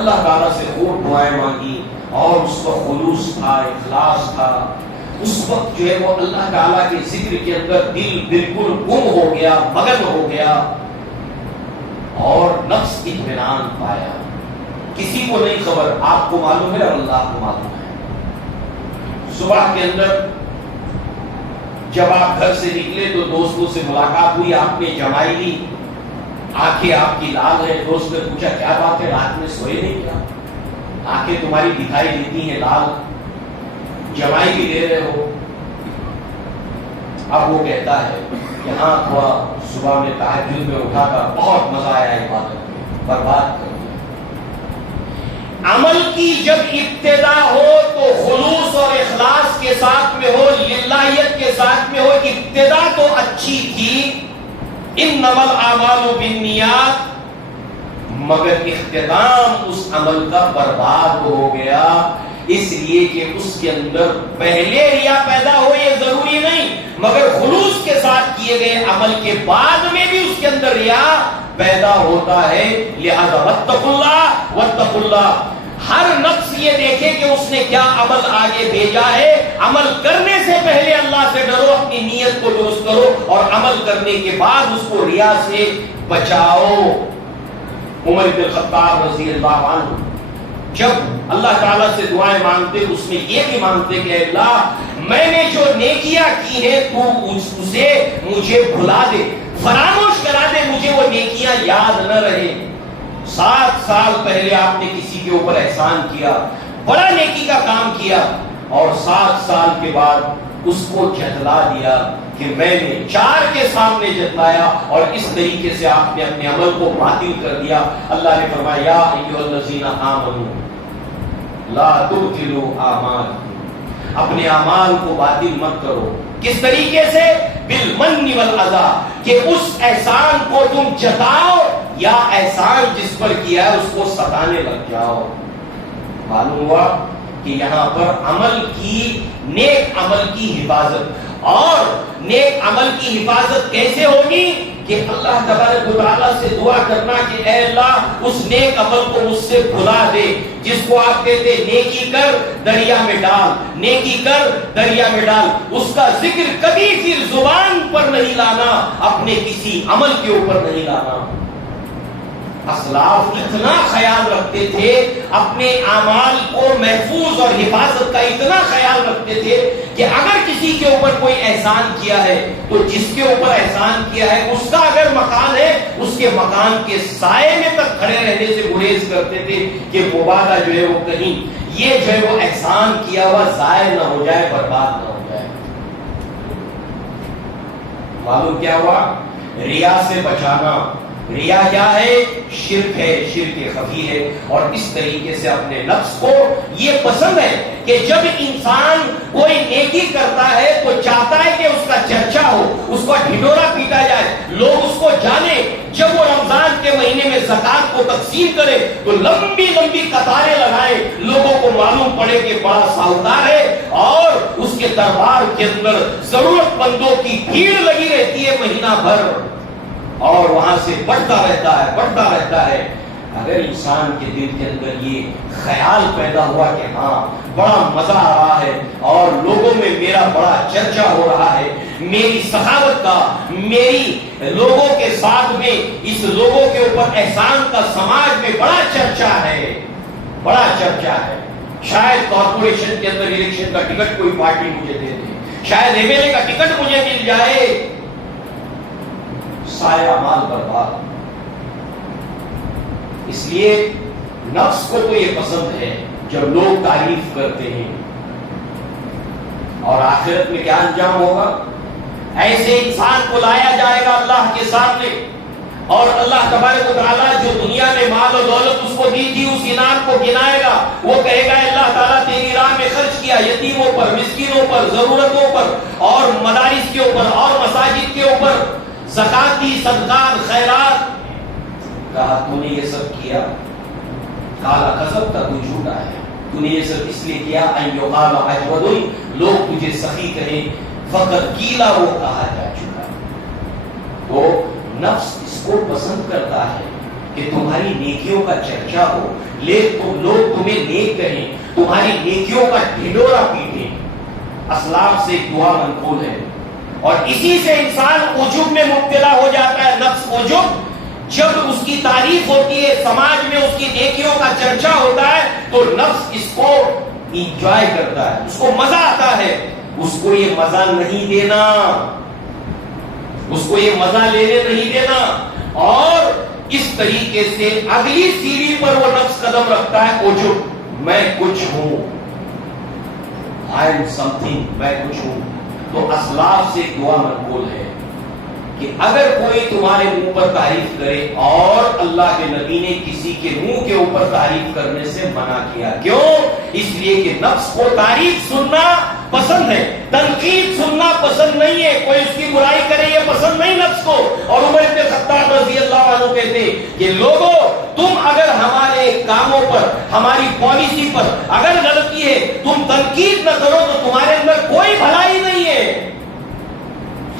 اللہ تعالیٰ سے خوب دعائیں مانگی, اور اس وقت خلوص تھا، اخلاص تھا، اس وقت جو ہے وہ اللہ تعالیٰ کے ذکر کے اندر دل بالکل گم ہو گیا، مگن ہو گیا اور نفس اطمینان پایا. کسی کو نہیں خبر، آپ کو معلوم ہے اور اللہ کو معلوم ہے. صبح کے اندر جب آپ گھر سے نکلے تو دوستوں سے ملاقات ہوئی، آپ نے جمائی لی، آنکھیں آپ کی لال ہے. دوست نے پوچھا کیا بات ہے، رات میں سوئے نہیں کیا؟ آنکھیں تمہاری دکھائی دیتی ہیں لال، جمائی بھی لے رہے ہو. اب وہ کہتا ہے کہ ہاں تھوڑا صبح میں تہجد میں اٹھا تھا، بہت مزہ آیا عبادت میں، برباد کر دیا. عمل کی جب ابتدا ہو تو خلوص اور اخلاص کے ساتھ میں ہو، للہیت کے ساتھ میں ہو. ابتدا تو اچھی تھی، انما الاعمال بالنیات، مگر اختتام اس عمل کا برباد ہو گیا. اس لیے کہ اس کے اندر پہلے ریا پیدا ہو یہ ضروری نہیں، مگر خلوص کے ساتھ کیے گئے عمل کے بعد میں بھی اس کے اندر ریا پیدا ہوتا ہے. لہذا واتقوا اللہ واتقوا اللہ. ہر نفس یہ دیکھے کہ اس نے کیا عمل آگے بھیجا ہے. عمل کرنے سے پہلے اللہ سے ڈرو، اپنی نیت کو درست کرو، اور عمل کرنے کے بعد اس کو ریا سے بچاؤ. عمر بن الخطاب رضی اللہ عنہ جب اللہ تعالیٰ سے دعائیں مانگتے اس میں یہ بھی مانگتے کہ اے اللہ میں نے جو نیکیاں کی ہیں تو اسے مجھے بھلا دے، فراموش کرا دے، مجھے وہ نیکیاں یاد نہ رہے. 7 سال پہلے آپ نے کسی کے اوپر احسان کیا، بڑا نیکی کا کام کیا، اور 7 سال کے بعد اس کو جھٹلا دیا کہ میں نے 4 کے سامنے جتلایا، اور اس طریقے سے آپ نے اپنے عمل کو باطل کر دیا. اللہ نے فرمایا یا ایھا الذین آمنوا لا تبطلوا اعمالکم، اپنے اعمال کو باطل مت کرو. کس طریقے سے؟ بالمن والاذی، کہ اس احسان کو تم جتاؤ یا احسان جس پر کیا ہے اس کو ستانے لگ جاؤ. معلوم ہوا کہ یہاں پر عمل کی، نیک عمل کی حفاظت، اور نیک عمل کی حفاظت کیسے ہوگی کہ اللہ تبارک و تعالیٰ سے دعا کرنا کہ اے اللہ اس نیک عمل کو مجھ سے بھلا دے. جس کو آپ کہتے نیکی کر دریا میں ڈال، نیکی کر دریا میں ڈال، اس کا ذکر کبھی پھر زبان پر نہیں لانا، اپنے کسی عمل کے اوپر نہیں لانا. اسلاف اتنا خیال رکھتے تھے، اپنے اعمال کو محفوظ اور حفاظت کا اتنا خیال رکھتے تھے کہ اگر کسی کے اوپر کوئی احسان کیا ہے تو جس کے اوپر احسان کیا ہے اس کا اگر مکان ہے اس کے مکان کے سائے میں تک کھڑے رہنے سے گریز کرتے تھے کہ مبادہ جو ہے وہ کہیں یہ جو ہے وہ احسان کیا ہوا ضائع نہ ہو جائے، برباد نہ ہو جائے. معلوم کیا ہوا؟ ریا سے بچانا. ریا کیا ہے؟ شرک ہے، شرک خفی ہے. اور اس طریقے سے اپنے نفس کو یہ پسند ہے کہ جب انسان کوئی نیکی کرتا ہے تو چاہتا ہے کہ اس کا چرچا ہو، اس کا ڈھنڈورا پیٹا جائے، لوگ اس کو جانے. جب وہ رمضان کے مہینے میں زکات کو تقسیم کرے تو لمبی لمبی قطاریں لگائے، لوگوں کو معلوم پڑے کہ بڑا ساہوکار ہے، اور اس کے دربار کے اندر ضرورت مندوں کی بھیڑ لگی رہتی ہے مہینہ بھر، اور وہاں سے بڑھتا رہتا ہے، بڑھتا رہتا ہے. اگر انسان کے دل کے اندر یہ خیال پیدا ہوا کہ ہاں بڑا مزہ آ رہا ہے اور لوگوں میں میرا بڑا چرچا ہو رہا ہے، میری سخاوت کا، میری لوگوں کے ساتھ میں اس لوگوں کے اوپر احسان کا سماج میں بڑا چرچا ہے، بڑا چرچا ہے، شاید کارپوریشن کے اندر الیکشن کا ٹکٹ کوئی پارٹی مجھے دے دے، شاید ایم ایل اے کا ٹکٹ مجھے مل جائے، سارے اعمال برباد. اس لیے نفس کو تو یہ پسند ہے جب لوگ تعریف کرتے ہیں. اور آخرت میں کیا انجام ہوگا؟ ایسے انسان کو لایا جائے گا اللہ کے سامنے، اور اللہ تبارک و تعالیٰ جو دنیا میں مال و دولت اس کو دی تھی اس انعام کو گنائے گا. وہ کہے گا اللہ تعالیٰ تیری راہ میں خرچ کیا، یتیموں پر، مسکینوں پر، ضرورتوں پر، اور مدارس کے اوپر اور مساجد کے اوپر زکات دی، صدقات، خیرات. کہا تو نے یہ سب کیا؟ کالا کذبت، تو جھوٹا ہے، تو نے یہ سب اس لیے کیا ان یقال اجود، لوگ تجھے سخی کہیں، فقط کیلا، وہ کہا جا چکا. تو نفس اس کو پسند کرتا ہے کہ تمہاری نیکیوں کا چرچا ہو، لوگ تمہیں نیک کہیں، تمہاری نیکیوں کا ڈھنڈورا پیٹیں۔ اسلاف سے ایک دعا منقول ہے، اور اسی سے انسان عجب میں مبتلا ہو جاتا ہے۔ نفس عجب، جب اس کی تعریف ہوتی ہے، سماج میں اس کی نیکیوں کا چرچا ہوتا ہے، تو نفس اس کو انجوائے کرتا ہے، اس کو مزہ آتا ہے۔ اس کو یہ مزہ نہیں دینا، اس کو یہ مزہ لینے نہیں دینا، اور اس طریقے سے اگلی سیڑھی پر وہ نفس قدم رکھتا ہے، عجب، میں کچھ ہوں، I am something، میں کچھ ہوں۔ تو اسلاف سے دعا منقول ہے کہ اگر کوئی تمہارے منہ پر تعریف کرے، اور اللہ کے نبی نے کسی کے منہ کے اوپر تعریف کرنے سے منع کیا، کیوں؟ اس لیے کہ نفس کو تعریف سننا پسند ہے، تنقید سننا پسند نہیں ہے، کوئی اس کی برائی کرے یہ پسند نہیں نفس کو۔ اور عمر بن خطاب رضی اللہ عنہ کہتے کہ لوگوں، تم اگر ہمارے کاموں پر، ہماری پالیسی پر اگر غلطی ہے، تم تنقید نہ کرو تو تمہارے اندر کوئی بھلائی نہیں ہے،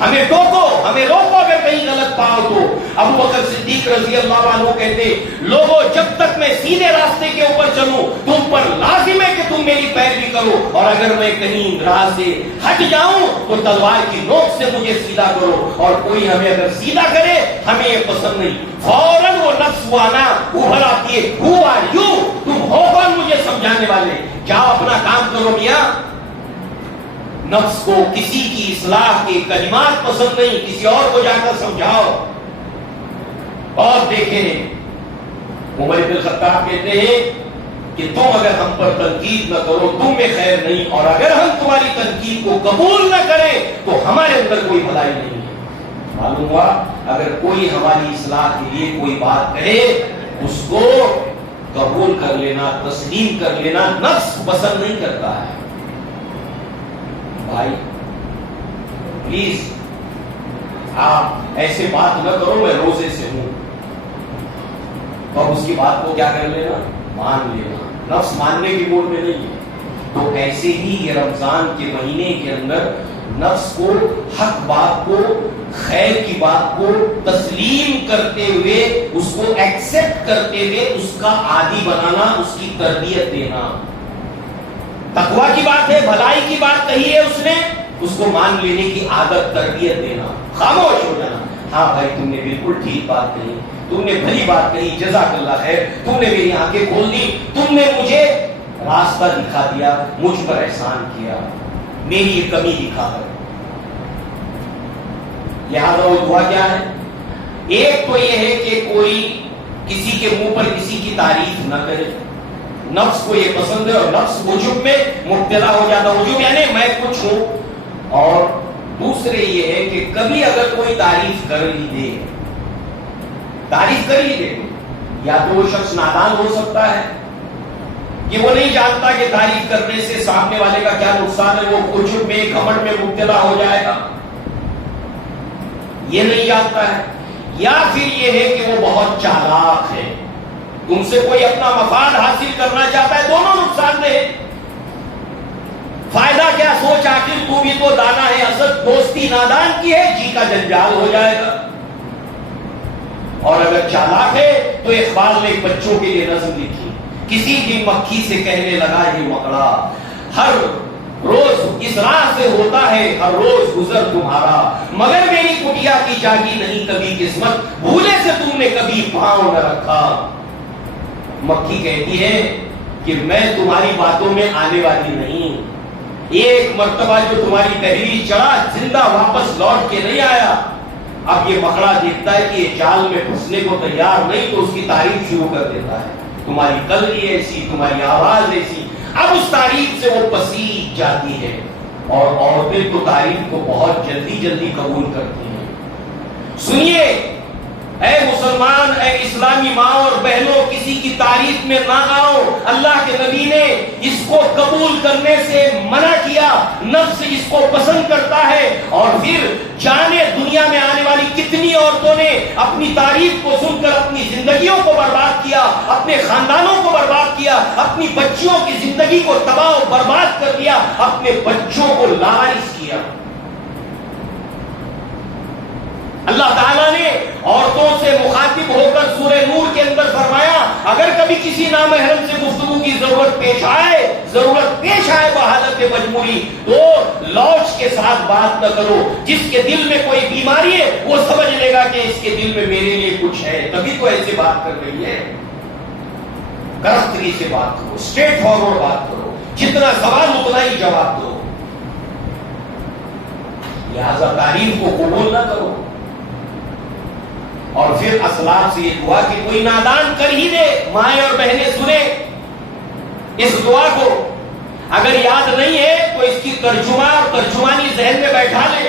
ہمیں ٹوکو، ہمیں روکو اگر کہیں غلط پاؤ تو۔ ابو بکر صدیق رضی اللہ عنہ کہتے لوگوں، جب تک میں سیدھے راستے کے اوپر چلوں تم پر لازم ہے کہ تم میری پیروی کرو، اور اگر میں کہیں راہ سے ہٹ جاؤں تو تلوار کی نوک سے مجھے سیدھا کرو، اور کوئی ہمیں اگر سیدھا کرے ہمیں یہ پسند نہیں۔ فوراً وہ نفس وانا ابھر آتی ہے، ہو آر یو، تم ہو کون مجھے سمجھانے والے، جاؤ اپنا کام کرو میاں۔ نفس کو کسی کی اصلاح کے کلمات پسند نہیں، کسی اور کو جا کر سمجھاؤ۔ اور دیکھیں، عمر بن خطاب کہتے ہیں کہ تم اگر ہم پر تنقید نہ کرو تم میں خیر نہیں، اور اگر ہم تمہاری تنقید کو قبول نہ کریں تو ہمارے اندر کوئی بھلائی نہیں ہے۔ معلوم ہوا، اگر کوئی ہماری اصلاح کے لیے کوئی بات کہے، اس کو قبول کر لینا، تسلیم کر لینا نفس پسند نہیں کرتا ہے۔ بھائی پلیز آپ ایسے بات نہ کرو، میں روزے سے ہوں، تو اب اس کی بات کو کیا کر لینا، مان لینا۔ نفس ماننے کی موڈ میں نہیں ہے۔ تو ایسے ہی یہ رمضان کے مہینے کے اندر نفس کو حق بات کو، خیر کی بات کو تسلیم کرتے ہوئے، اس کو ایکسپٹ کرتے ہوئے اس کا عادی بنانا، اس کی تربیت دینا۔ تقویٰ کی بات ہے، بھلائی کی بات کہی ہے اس نے، اس کو مان لینے کی عادت، تربیت دینا۔ خاموش ہو جانا، ہاں بھائی تم نے بالکل ٹھیک بات کہی، تم نے بھلی بات کہی، جزاک اللہ خیر، تم نے میری آنکھیں کھول دی، تم نے مجھے راستہ دکھا دیا، مجھ پر احسان کیا، میری یہ کمی دکھا کر۔ لہذا وہ دعا کیا ہے؟ ایک تو یہ ہے کہ کوئی کسی کے منہ پر کسی کی تعریف نہ کرے، نفس کو یہ پسند ہے، اور نفس عجب میں مبتلا ہو جاتا۔ عجب یعنی میں کچھ ہوں۔ اور دوسرے یہ ہے کہ کبھی اگر کوئی تعریف کر ہی دے، تعریف کر ہی دے، یا تو وہ شخص نادان ہو سکتا ہے کہ وہ نہیں جانتا کہ تعریف کرنے سے سامنے والے کا کیا نقصان ہے، وہ عجب میں، گھمنڈ میں مبتلا ہو جائے گا، یہ نہیں جانتا ہے۔ یا پھر یہ ہے کہ وہ بہت چالاک ہے، تم سے کوئی اپنا مفاد حاصل کرنا چاہتا ہے، دونوں نقصان دہ۔ فائدہ کیا، سوچ آخر تو بھی تو دانا ہے، اصل دوستی نادان کی ہے، جی کا جنجال ہو جائے گا۔ اور اگر چالاک ہے تو اقبال نے بچوں کے لیے نظم لکھی، کسی بھی مکھی سے کہنے لگا یہ مکڑا، ہر روز اس راہ سے ہوتا ہے ہر روز گزر تمہارا، مگر میری کٹیا کی جاگی نہیں کبھی قسمت، بھولے سے تم نے کبھی پاؤں نہ رکھا۔ مکھی کہتی ہے کہ میں تمہاری باتوں میں آنے والی نہیں، ایک مرتبہ جو تمہاری تحریر چڑھا زندہ واپس لوٹ کے نہیں آیا۔ اب یہ مکڑا دیکھتا ہے کہ یہ جال میں پھنسنے کو تیار نہیں، تو اس کی تعریف شروع کر دیتا ہے، تمہاری قلبی ایسی، تمہاری آواز ایسی۔ اب اس تعریف سے وہ پسیج جاتی ہے، اور عورتیں تو تعریف کو بہت جلدی جلدی قبول کرتی ہیں۔ سنیے اے مسلمان، اے اسلامی ماں اور بہنوں، کسی کی تعریف میں نہ آؤ، اللہ کے نبی نے اس کو قبول کرنے سے منع کیا، نفس اس کو پسند کرتا ہے۔ اور پھر جانے دنیا میں آنے والی کتنی عورتوں نے اپنی تعریف کو سن کر اپنی زندگیوں کو برباد کیا، اپنے خاندانوں کو برباد کیا، اپنی بچیوں کی زندگی کو تباہ و برباد کر دیا، اپنے بچوں کو لاوارث کیا۔ اللہ تعالیٰ نے عورتوں سے مخاطب ہو کر سورہ نور کے اندر فرمایا اگر کبھی کسی نامحرم سے گفتگو کی ضرورت پیش آئے بحالت مجبوری تو لوچ کے ساتھ بات نہ کرو. جس کے دل میں کوئی بیماری ہے وہ سمجھ لے گا کہ اس کے دل میں میرے لیے کچھ ہے, تبھی تو ایسے بات کر رہی ہے. کرختگی سے بات کرو, اسٹریٹ فارورڈ بات کرو, جتنا سوال اتنا ہی جواب دو. لہذا تعریف کو قبول نہ کرو. اور پھر اسلاف سے یہ دعا کہ کوئی نادان کر ہی دے, مائیں اور بہنیں سنیں اس دعا کو. اگر یاد نہیں ہے تو اس کی ترجمہ اور ترجمانی ذہن میں بیٹھا لے.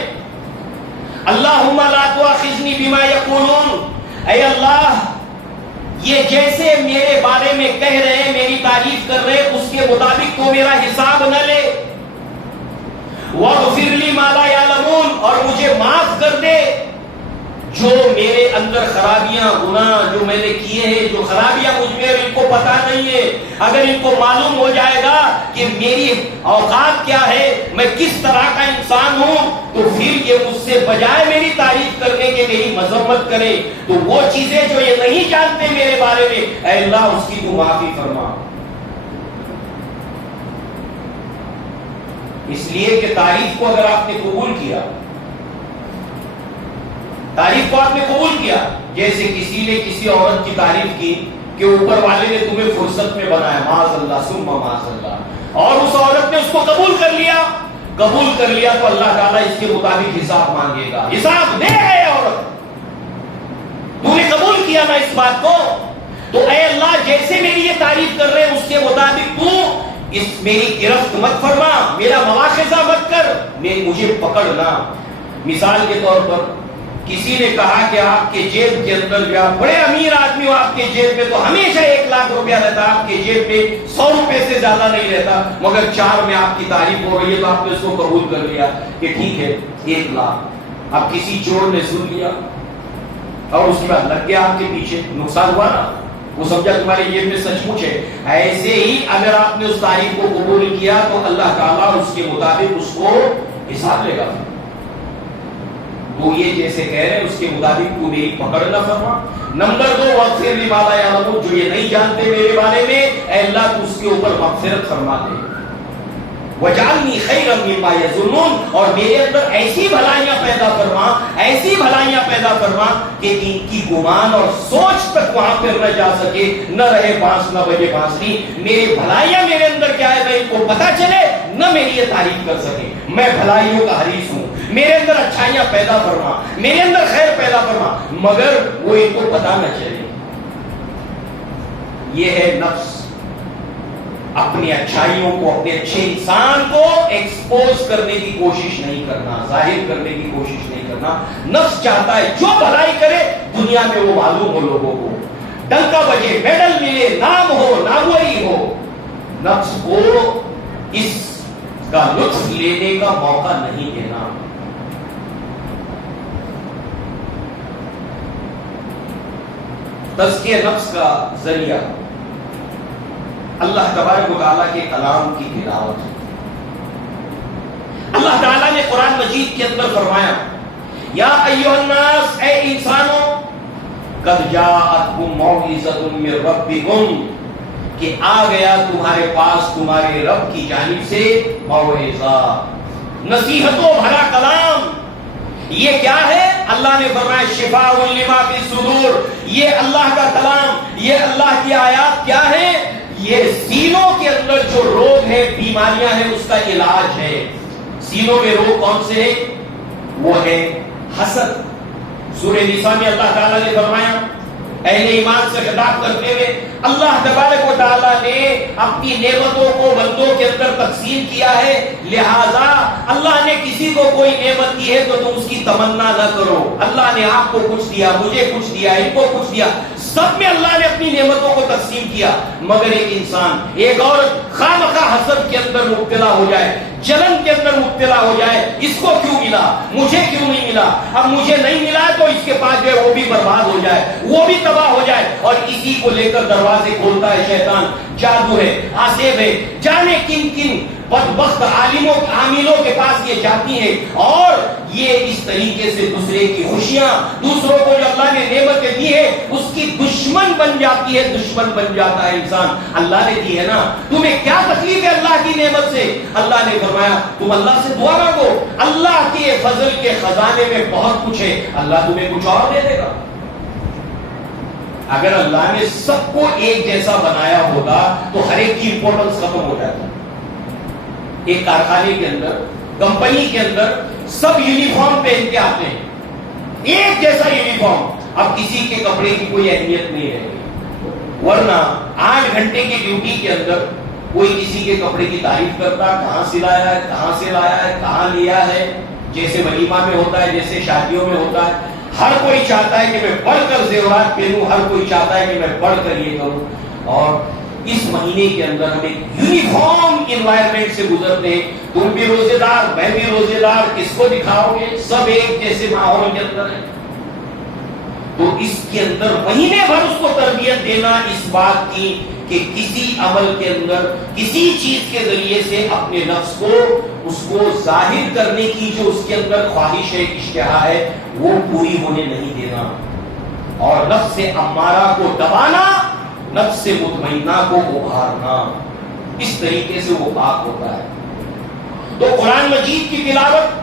اللہم لا تؤاخذنی بما یقولون, اے اللہ یہ جیسے میرے بارے میں کہہ رہے ہیں, میری تعریف کر رہے ہیں, اس کے مطابق تو میرا حساب نہ لے. واغفر لی ما لا یعلمون, اور مجھے معاف کر دے جو میرے اندر خرابیاں گناہ جو میں نے کیے ہیں, جو خرابیاں مجھ میں ان کو پتا نہیں ہے. اگر ان کو معلوم ہو جائے گا کہ میری اوقات کیا ہے, میں کس طرح کا انسان ہوں, تو پھر یہ مجھ سے بجائے میری تعریف کرنے کے میری مذمت کرے. تو وہ چیزیں جو یہ نہیں جانتے میرے بارے میں, اے اللہ اس کی تو معافی فرما. اس لیے کہ تعریف کو اگر آپ نے قبول کیا, تعریف کو آپ نے قبول کیا, جیسے کسی نے کسی عورت کی تعریف کی کہ اوپر والے نے تمہیں فرصت میں بنایا, معاذ اللہ ثم معاذ اللہ, اور اس عورت نے اس کو قبول کر لیا تو اللہ تعالیٰ اس کے مطابق حساب مانگے گا. حساب دے گئے عورت, تو نے قبول کیا نا اس بات کو, تو اے اللہ جیسے میری یہ تعریف کر رہے ہیں اس کے مطابق تو اس میری گرفت مت فرما, میرا مواخذہ مت کر, مجھے پکڑنا. مثال کے طور پر کسی نے کہا کہ آپ کے جیب کے اندر, جو آپ بڑے امیر آدمی ہو, آپ کے جیب میں تو ہمیشہ 1 لاکھ روپیہ رہتا, آپ کے جیب میں 100 روپے سے زیادہ نہیں رہتا, مگر 4 میں آپ کی تعریف ہو رہی ہے, تو آپ نے اس کو قبول کر لیا کہ ٹھیک ہے 1 لاکھ. اب کسی چور نے سن لیا اور اس کے بعد لگ گیا آپ کے پیچھے, نقصان ہوا نا, وہ سمجھا تمہارے جیب میں سچ مچ ہے. ایسے ہی اگر آپ نے اس تعریف کو قبول کیا تو اللہ تعالیٰ اس کے مطابق اس کو حساب لے گا. تو یہ جیسے کہہ رہے ہیں اس کے مطابق تو میری پکڑ نہ فرما. نمبر 2, واغفر لی ما لا یعلمون, جو یہ نہیں جانتے میرے بارے میں, اے اللہ تو اس کے اوپر مغفرت فرما دے. وجعلنی خیرا مما یظنون, اور میرے اندر ایسی بھلائیاں پیدا فرما کہ ان کی گمان اور سوچ تک وہاں پر نہ جا سکے, نہ رہے بانس نہ بجے بانسری. میری بھلائیاں میرے اندر کیا ہے, میں ان کو پتا چلے, نہ میری یہ تعریف کر سکے. میں بھلائیوں کا حریص ہوں, میرے اندر اچھائیاں پیدا فرما, میرے اندر خیر پیدا فرما, مگر وہ ان کو پتا نہ چلے. یہ ہے نفس. اپنی اچھائیوں کو, اپنے اچھے انسان کو ایکسپوز کرنے کی کوشش نہیں کرنا, ظاہر کرنے کی کوشش نہیں کرنا. نفس چاہتا ہے جو بھلائی کرے دنیا میں وہ معلوم ہو, لوگوں کو ڈنکا بجے, میڈل ملے, نام ہو, ناموری ہو. نفس کو اس کا لطف لینے کا موقع نہیں دینا. تزکیہ نفس کا ذریعہ اللہ تبارک و تعالیٰ کے کلام کی تلاوت. اللہ تعالیٰ نے قرآن مجید کے اندر فرمایا, یا ایھا الناس, اے انسانوں, قد جاءتکم موعظۃ من ربکم, کہ آ گیا تمہارے پاس تمہارے رب کی جانب سے موعظہ, نصیحت و بھلا کلام. یہ کیا ہے؟ اللہ نے فرمایا شفاء لما فی الصدور. یہ اللہ کا کلام, یہ اللہ کی آیات کیا ہے؟ یہ سینوں کے اندر جو روگ ہے, بیماریاں ہیں, اس کا علاج ہے. سینوں میں روگ کون سے ہیں؟ وہ ہے حسد. سورہ نساء میں اللہ تعالیٰ نے فرمایا, اہل ایمان سے خطاب کرتے ہوئے, اللہ تبارک و تعالیٰ نے اپنی نعمتوں کو بندوں کے اندر تقسیم کیا ہے, لہذا اللہ نے کسی کو کوئی نعمت دی ہے تو تم اس کی تمنا نہ کرو. اللہ نے آپ کو کچھ دیا, مجھے کچھ دیا, ان کو کچھ دیا, سب میں اللہ نے اپنی نعمتوں کو تقسیم کیا. مگر ایک انسان, ایک عورت خامخواہ حسد کے اندر مبتلا ہو جائے, جلن کے اندر مبتلا ہو جائے, اس کو کیوں ملا, مجھے کیوں نہیں ملا, اب مجھے نہیں ملا تو اس کے پاس جو ہے وہ بھی برباد ہو جائے, وہ بھی تباہ ہو جائے, اور اسی کو لے کر دروازے کھولتا ہے شیطان. جادو ہے, حاسب ہے, جانے کن کن بدبخت عاملوں کے پاس یہ جاتی ہیں اور یہ اس طریقے سے دوسرے کی خوشیاں، دوسروں کو جو اللہ نے نعمتیں دی ہے اس کی دشمن بن جاتی ہے، دشمن بن جاتا ہے انسان۔ اللہ نے دی ہے نا، تمہیں کیا تکلیف ہے اللہ کی نعمت سے؟ اللہ نے فرمایا تم اللہ سے دعا مانگو، اللہ کے فضل کے خزانے میں بہت کچھ ہے، اللہ تمہیں کچھ اور دے دے گا۔ اگر اللہ نے سب کو ایک جیسا بنایا ہوگا تو ہر ایک کی امپورٹنس ختم ہو جاتا ہے۔ ایک کارخانے کے اندر، کمپنی کے اندر سب یونیفارم پہن کے آتے ہیں، ایک جیسا یونیفارم، اب کسی کے کپڑے کی کوئی اہمیت نہیں رہے گی، ورنہ 8 گھنٹے کی ڈیوٹی کے اندر کوئی کسی کے کپڑے کی تعریف کرتا، کہاں سلایا ہے، کہاں سے لایا ہے، کہاں لیا ہے، جیسے ولیمہ میں ہوتا ہے، جیسے شادیوں میں ہوتا ہے۔ ہر کوئی چاہتا ہے کہ میں بڑھ کر زیورات پہنوں، ہر کوئی چاہتا ہے کہ میں بڑھ کر یہ کروں، اور اس مہینے کے اندر ہم ایک یونیفارم انوائرمنٹ سے گزرتے ہیں۔ تم بھی روزے دار، میں بھی روزے دار، کس کو دکھاؤ گے؟ سب ایک جیسے ماحول کے اندر ہے۔ تو اس کے اندر مہینے بھر اس کو تربیت دینا اس بات کی کہ کسی عمل کے اندر، کسی چیز کے ذریعے سے اپنے نفس کو، اس کو ظاہر کرنے کی جو اس کے اندر خواہش ہے، اشتہا ہے، وہ پوری ہونے نہیں دینا، اور نفس امارہ کو دبانا، نفس مطمئنہ کو ابھارنا، اس طریقے سے وہ پاک ہوتا ہے۔ تو قرآن مجید کی تلاوت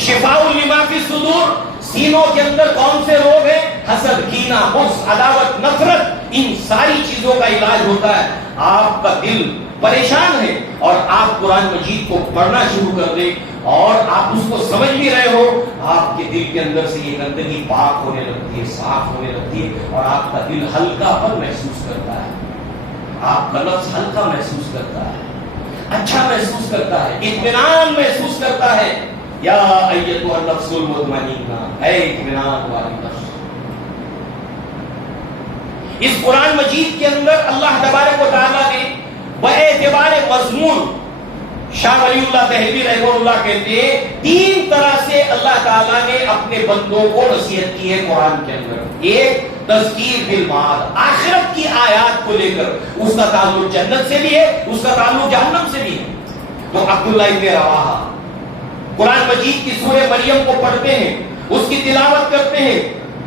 شفاء لما فی الصدور، سینوں کے اندر کون سے روگ ہیں؟ حسد، کینہ، بغض، عداوت، نفرت، ان ساری چیزوں کا علاج ہوتا ہے۔ آپ کا دل پریشان ہے اور آپ قرآن مجید کو پڑھنا شروع کر دیں اور آپ اس کو سمجھ بھی رہے ہو، آپ کے دل کے اندر سے یہ گندگی پاک ہونے لگتی ہے، صاف ہونے لگتی ہے، اور آپ کا دل ہلکا پن محسوس کرتا ہے، آپ کا نفس ہلکا محسوس کرتا ہے، اچھا محسوس کرتا ہے، اطمینان محسوس کرتا ہے۔ یا ایتھا النفس المطمئنہ، اے اطمینان والی نفس۔ اس قرآن مجید کے اندر اللہ تبارک و تعالیٰ نے باعتبار مضمون، شاہ ولی اللہ دہلوی رحمہ اللہ کہتے ہیں 3 طرح سے اللہ تعالیٰ نے اپنے بندوں کو نصیحت کی ہے قرآن کے اندر۔ ایک تذکیر بالمعاد، آخرت کی آیات کو لے کر، اس کا تعلق جنت سے بھی ہے، اس کا تعلق جہنم سے بھی ہے۔ تو عبداللہ ابن رواحہ قرآن مجید کی سورہ مریم کو پڑھتے ہیں، اس کی تلاوت کرتے ہیں،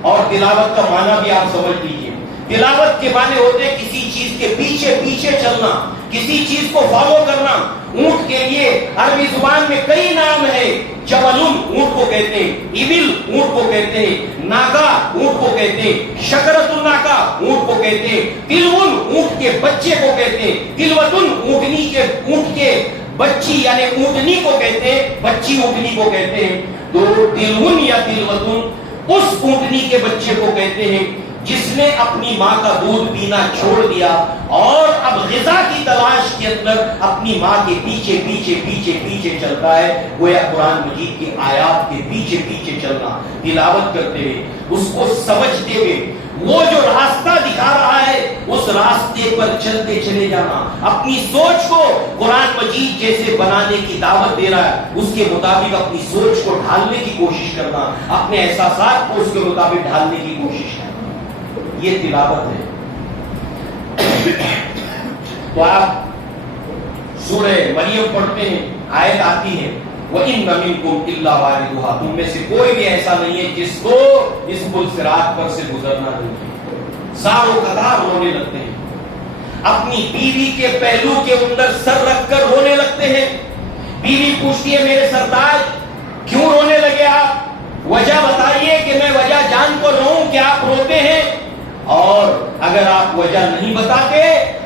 اور تلاوت کا معنی بھی آپ سمجھ لیجیے۔ تلاوت کے معنی ہوتے ہیں کسی چیز کے پیچھے پیچھے چلنا، کسی چیز کو فالو کرنا۔ اونٹ کے لیے عربی زبان میں کئی نام ہیں، جبلن اونٹ کو کہتے ہیں، ایبل اونٹ کو کہتے ہیں، ناگا اونٹ کو کہتے ہیں، شکرت الناکا اونٹ کو کہتے ہیں، تلون اونٹ کے بچے کو کہتے ہیں، تلوتن اونٹ کے بچی یعنی اونٹنی کو کہتے ہیں، بچی اونٹنی کو کہتے ہیں۔ تو تلون یا تلوتن اس اونٹنی کے بچے کو کہتے ہیں جس نے اپنی ماں کا دودھ پینا چھوڑ دیا اور اب غذا کی تلاش کے اندر اپنی ماں کے پیچھے پیچھے پیچھے پیچھے چلتا ہے۔ گویا قرآن مجید کی آیات کے پیچھے پیچھے چلنا، تلاوت کرتے ہوئے، اس کو سمجھتے ہوئے، وہ جو راستہ دکھا رہا ہے اس راستے پر چلتے چلے جانا، اپنی سوچ کو قرآن مجید جیسے بنانے کی دعوت دے رہا ہے، اس کے مطابق اپنی سوچ کو ڈھالنے کی کوشش کرنا، اپنے احساسات کو اس کے مطابق ڈھالنے کی کوشش کرنا، یہ تلاوت ہے۔ تو آپ سورہ مریم پڑھتے ہیں، آیت آتی ہے وَإِنَّ مِنْكُمْ إِلَّا وَارِدُهَا، تم میں سے کوئی بھی ایسا نہیں ہے جس کو اس پل صراط پر سے گزرنا نہیں ہے۔ زار و قطار رونے لگتے ہیں، اپنی بیوی کے پہلو کے اندر سر رکھ کر رونے لگتے ہیں۔ بیوی پوچھتی ہے میرے سرتاج کیوں رونے لگے آپ؟ وجہ بتائیے کہ میں وجہ جان کو رہوں کہ آپ روتے ہیں، اور اگر آپ وجہ نہیں بتاتے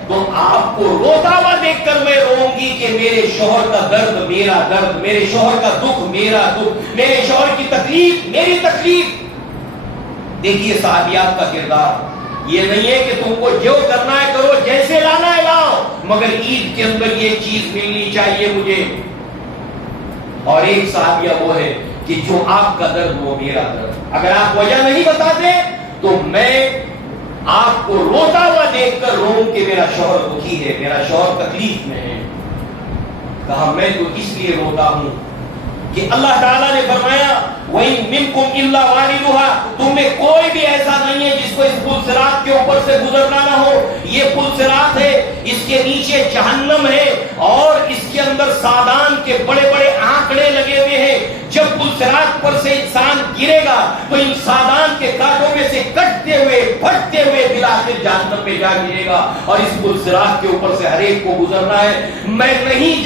تو آپ کو روتا ہوا دیکھ کر میں روؤں گی کہ میرے شوہر کا درد میرا درد، میرے شوہر کا دکھ میرا دکھ، میرے شوہر کی تکلیف میری تکلیف۔ دیکھیے صحابیات کا کردار یہ نہیں ہے کہ تم کو جو کرنا ہے کرو، جیسے لانا ہے لاؤ، مگر عید کے اندر یہ چیز ملنی چاہیے مجھے۔ اور ایک صحابیہ وہ ہے کہ جو آپ کا درد وہ میرا درد، اگر آپ وجہ نہیں بتاتے تو میں آپ کو روتا ہوا دیکھ کر روؤں کہ میرا شوہر دکھی ہے، میرا شوہر تکلیف میں ہے۔ کہا میں تو اس لیے روتا ہوں کہ اللہ تعالیٰ نے فرمایا وَإِن مِّنكُمْ إِلَّا وَارِدُهَا، تم میں کوئی بھی ایسا نہیں ہے جس کو اس پل صراط کے اوپر سے گزرنا نہ ہو. یہ پل صراط ہے، اس کے نیچے جہنم ہے اور اس کے اندر سادان کے بڑے بڑے آنکڑے لگے ہوئے ہیں. جب پل صراط پر سے انسان گرے گا تو ان سادان کے کانٹوں میں سے کٹتے ہوئے پھٹتے ہوئے بالآخر جہنم میں جا گرے گا. اور اس پل صراط کے اوپر سے ہر ایک کو گزرنا ہے. میں نہیں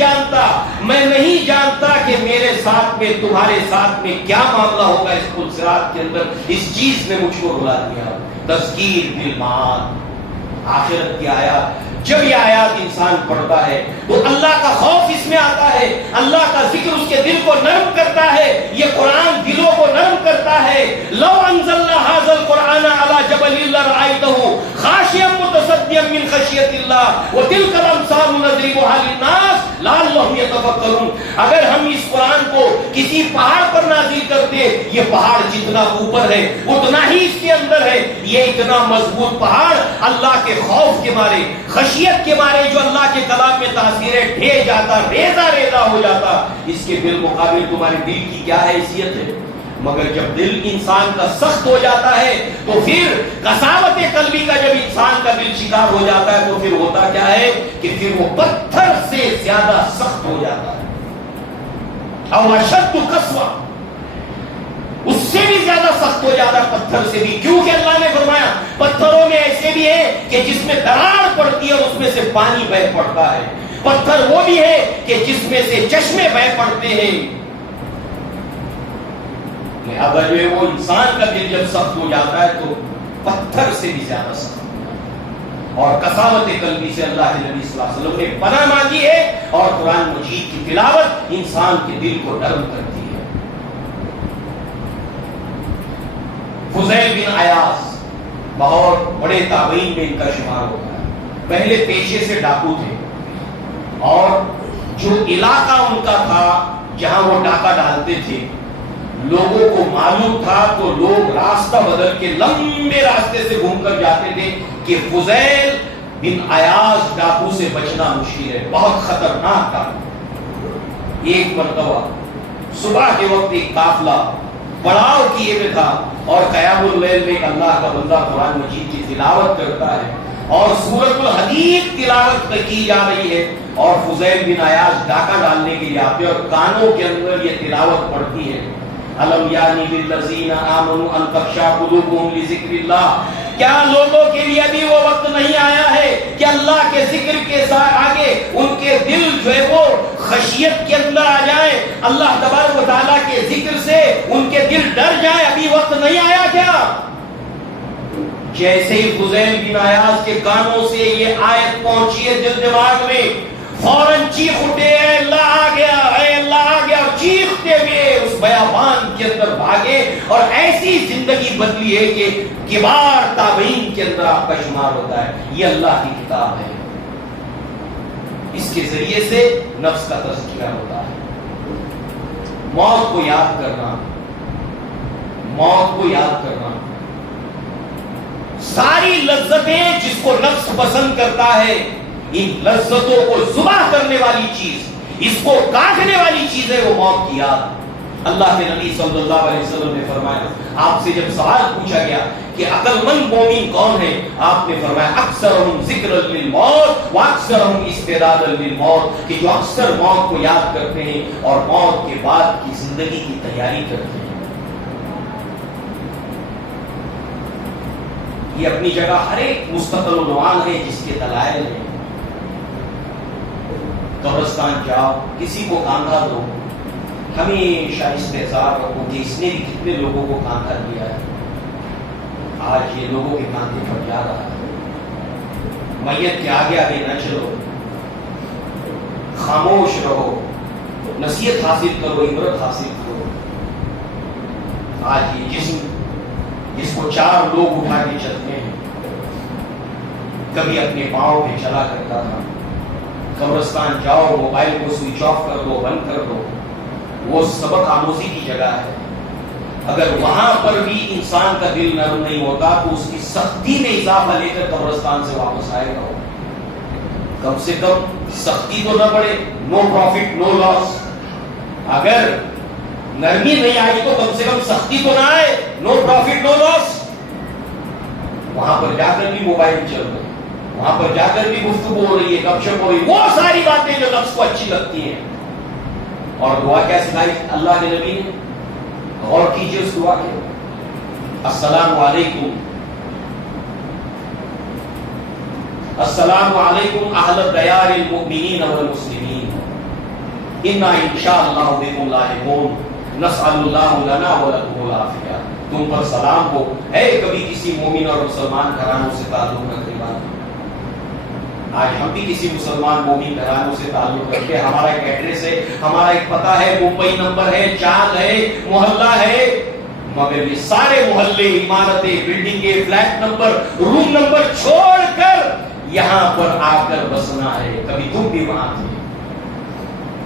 جانتا کہ میرے ساتھ میں تمہارے ساتھ میں کیا معاملہ ہوگا اس پل صراط کے اندر. اس چیز نے مجھ کو رلا دیا. تذکیر بالمعاد، آخرت کی آیات. جب یہ آیات انسان پڑھتا ہے تو اللہ کا خوف اس میں آتا ہے، اللہ کا ذکر اس کے دل کو نرم کرتا ہے. یہ قرآن دلوں کو نرم کرتا ہے. لو انزلنا هذا القرآن على جبل لرأيته خاشعا متصدعا من خشية الله وتلك الأمثال نضربها للناس لعلهم يتفكرون. اگر ہم اس قرآن کو کسی پہاڑ پر نازل کرتے، یہ پہاڑ جتنا اوپر ہے اتنا ہی اس کے اندر ہے. یہ اتنا مضبوط پہاڑ اللہ کے خوف کے مارے، خشیت کے مارے جو اللہ کے کلام میں تاثیریں ڈھے جاتا، ریزہ ریزہ ہو جاتا. اس کے بالمقابل تمہارے دل کی کیا حیثیت ہے؟ مگر جب دل انسان کا سخت ہو جاتا ہے تو پھر قساوت قلبی کا جب انسان کا دل شکار ہو جاتا ہے تو پھر ہوتا کیا ہے کہ پھر وہ پتھر سے زیادہ سخت ہو جاتا ہے. اور اشد قسوہ، اس سے بھی زیادہ سخت ہو جاتا ہے پتھر سے بھی. کیونکہ اللہ نے فرمایا پتھروں میں ایسے بھی ہے کہ جس میں دراڑ پڑتی ہے اور اس میں سے پانی بہہ پڑتا ہے. پتھر وہ بھی ہے کہ جس میں سے چشمے بہہ پڑتے ہیں. لہذا جو ہے وہ انسان کا دل جب سخت ہو جاتا ہے تو پتھر سے بھی زیادہ سخت. اور قساوت قلبی سے اللہ کے نبی صلی اللہ علیہ وسلم نے پناہ مانگی ہے. اور قرآن مجید کی تلاوت انسان کے دل کو نرم کرتی ہے. فضیل بن عیاض بہت بڑے تابعین میں ان کا شمار ہوتا ہے. پہلے پیشے سے ڈاکو تھے اور جو علاقہ ان کا تھا جہاں وہ ڈاکہ ڈالتے تھے لوگوں کو معلوم تھا تو لوگ راستہ بدل کے لمبے راستے سے گھوم کر جاتے تھے کہ فضیل بن عیاض ڈاکو سے بچنا مشکل ہے، بہت خطرناک ڈاکو. ایک مرتبہ صبح کے وقت ایک قافلہ پڑاؤ کیے ہوئے تھا اور قیام اللیل میں اللہ کا بندہ قرآن مجید کی تلاوت کرتا ہے اور سورۃ الحدید تلاوت کی جا رہی ہے اور فضیل بن عیاض ڈاکہ ڈالنے کے لیے آتے اور کانوں کے اندر یہ تلاوت پڑتی ہے. الم یانی للذین آمنوا ان تخشع قلوبهم لذکر اللہ. کیا لوگوں کے لیے ابھی وہ وقت نہیں آیا ہے کہ اللہ کے ذکر کے آگے ان کے دل جو ہے وہ خشیت کے اندر آ جائیں، اللہ تبارک و تعالیٰ کے ذکر سے ان کے دل ڈر جائیں؟ ابھی وقت نہیں آیا کیا؟ جیسے ہی فضیل بن عیاض کے کانوں سے یہ آیت پہنچی ہے دل دماغ میں، فوراً چیخ اٹھے اے اللہ آ گیا، اے اللہ آ گیا، اور چیختے ہوئے اس بیابان کے اندر بھاگے. اور ایسی زندگی بدلی ہے کہ کبار تابعین کے اندر آپ کا شمار ہوتا ہے. یہ اللہ کی کتاب ہے، اس کے ذریعے سے نفس کا تزکیہ ہوتا ہے. موت کو یاد کرنا، موت کو یاد کرنا، ساری لذتیں جس کو نفس پسند کرتا ہے ان لذتوں کو ذبح کرنے والی چیز، اس کو کاٹنے والی چیز ہے وہ موت کی یاد. اللہ کے نبی صلی اللہ علیہ وسلم نے فرمایا، آپ سے جب سوال پوچھا گیا کہ عقل مند مومن کون ہے، آپ نے فرمایا اکثرہم ذکرا للموت واکثرہم استعدادا للموت، کہ جو اکثر موت کو یاد کرتے ہیں اور موت کے بعد کی زندگی کی تیاری کرتے ہیں. یہ اپنی جگہ ہر ایک مستقل عنوان ہے جس کے دلائل ہیں. قبرستان جاؤ، کسی کو کاندھا دو، ہمیشہ استحضار رکھو کہ اس نے بھی کتنے لوگوں کو کاندھا دیا ہے. آج یہ لوگوں کے کاندھے پر جا رہا ہے. میت کے آگے آگے نہ چلو، خاموش رہو، نصیحت حاصل کرو، عبرت حاصل کرو. آج یہ جسم جس کو 4 لوگ اٹھا کے چلتے ہیں کبھی اپنے پاؤں پہ چلا کرتا تھا. قبرستان جاؤ، موبائل کو سوئچ آف کر دو، بند کر دو، وہ سبق آموزی کی جگہ ہے. اگر وہاں پر بھی انسان کا دل نرم نہیں ہوتا تو اس کی سختی میں اضافہ لے کر قبرستان سے واپس آئے گا. کم سے کم سختی تو نہ پڑے، نو پروفٹ نو لاس. اگر نرمی نہیں آئی تو کم سے کم سختی تو نہ آئے. نو پروفٹ نو لاس. وہاں پر جا کر بھی موبائل چل رہے, وہاں پر جا کر بھی گفتگو ہو رہی ہے, گپ شپ ہو رہی ہے, وہ ساری باتیں جو نفس کو اچھی لگتی ہیں. اور دعا کیا سکھائی اللہ کے نبی نے؟ غور کیجیے اس دعا کے. السلام علیکم, السلام علیکم اہل الدیار المؤمنین والمسلمین, انا انشاءاللہ بکم لاحقون, نسأل اللہ لنا ولکم العافیہ. تم پر سلام ہو ہے کبھی کسی مومن اور مسلمان گھرانوں سے تعلق رکھنے والا. آج ہم بھی کسی مسلمان مومن گھرانوں سے تعلق رکھتے ہیں. ہمارا ایک ایڈریس ہے, ہمارا ایک پتہ ہے, ممبئی نمبر ہے, چاند ہے, محلہ ہے, مگر یہ سارے محلے, عمارتیں, بلڈنگیں, فلیٹ نمبر, روم نمبر چھوڑ کر یہاں پر آ کر بسنا ہے. کبھی تم بھی وہاں تھے.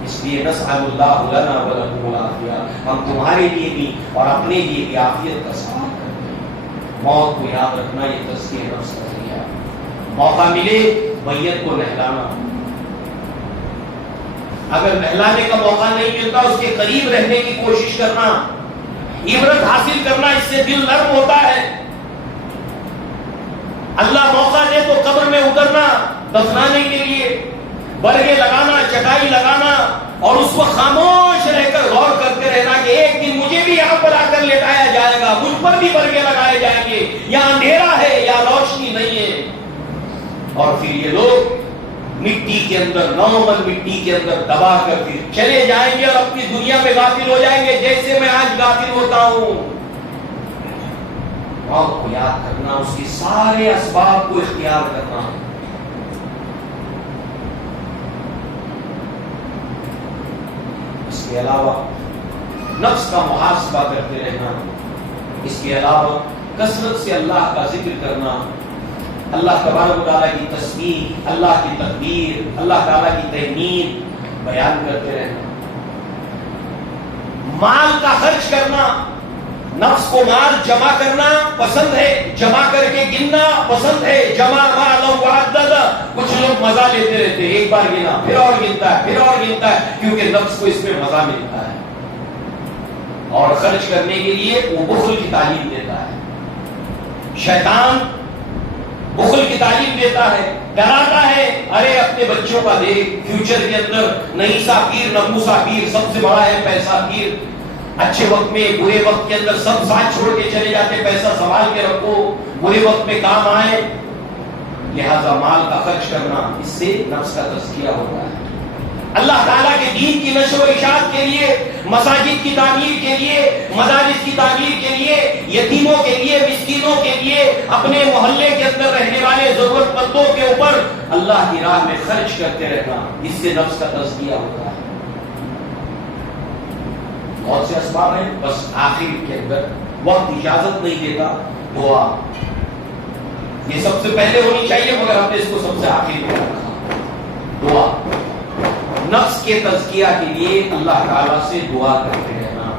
اس لیے نسأل اللہ لنا ولکم العافیہ, ہم تمہارے لیے بھی اور اپنے لیے بھی عافیت کا سوال کرتے ہیں. موت کو یاد رکھنا یہ تزکیہ نفس کا ذریعہ. موقع ملے میت کو نہلانا, اگر نہلانے کا موقع نہیں ملتا اس کے قریب رہنے کی کوشش کرنا, عبرت حاصل کرنا, اس سے دل نرم ہوتا ہے. اللہ موقع دے تو قبر میں اترنا دفنانے کے لیے, برگے لگانا, چٹائی لگانا, اور اس وقت خاموش رہ کر غور کرتے رہنا کہ ایک دن مجھے بھی یہاں پر آ کر لٹایا جائے گا, مجھ پر بھی برگے لگائے جائیں گے, یہاں اندھیرا ہے یا روشنی نہیں ہے. اور پھر یہ لوگ مٹی کے اندر, نارمل مٹی کے اندر دبا کر پھر چلے جائیں گے اور اپنی دنیا میں غافل ہو جائیں گے, جیسے میں آج غافل ہوتا ہوں. موت کو یاد کرنا, اس کے سارے اسباب کو اختیار کرنا. اس کے علاوہ نفس کا محاسبہ کرتے رہنا, اس کے علاوہ کثرت سے اللہ کا ذکر کرنا, اللہ تبارک و تعالیٰ کی تسبیح, اللہ کی تکبیر, اللہ تعالیٰ کی تحمید بیان کرتے رہنا. مال کا خرچ کرنا, نفس کو مال جمع کرنا پسند ہے, جمع کر کے گننا پسند ہے. جمع مال وعدد, کچھ لوگ مزہ لیتے رہتے ہیں, ایک بار گنا پھر اور گنتا ہے, پھر اور گنتا ہے, کیونکہ نفس کو اس میں مزہ ملتا ہے. اور خرچ کرنے کے لیے وہ بخل کی تعلیم دیتا ہے. شیطان بخل کی تعلیم دیتا ہے, ڈراتا ہے, ارے اپنے بچوں کا دیکھ, فیوچر کے اندر نئیسا پیر, نموسا پیر, سب سے بڑا ہے پیسہ پیر. اچھے وقت میں, برے وقت کے اندر سب ساتھ چھوڑ کے چلے جاتے, پیسہ سنبھال کے رکھو, برے وقت میں کام آئے. لہذا مال کا خرچ کرنا, اس سے نفس کا تزکیہ ہوتا ہے. اللہ تعالیٰ کے دین کی نشر و اشاعت کے لیے, مساجد کی تعمیر کے لیے, مدارس کی تعمیر کے لیے, یتیموں کے لیے, مسکینوں کے لیے, اپنے محلے کے اندر رہنے والے ضرورت مندوں کے اوپر اللہ کی راہ میں خرچ کرتے رہنا, اس سے نفس کا تزکیہ ہوتا ہے. بہت سے اسباب ہیں, بس آخر کے اندر وقت اجازت نہیں دیتا. دعا یہ سب سے پہلے ہونی چاہیے, مگر ہم نے اس کو سب سے آخر میں رکھا. دعا نفس کے تزکیہ کے لیے اللہ تعالیٰ سے دعا کرتے رہنا.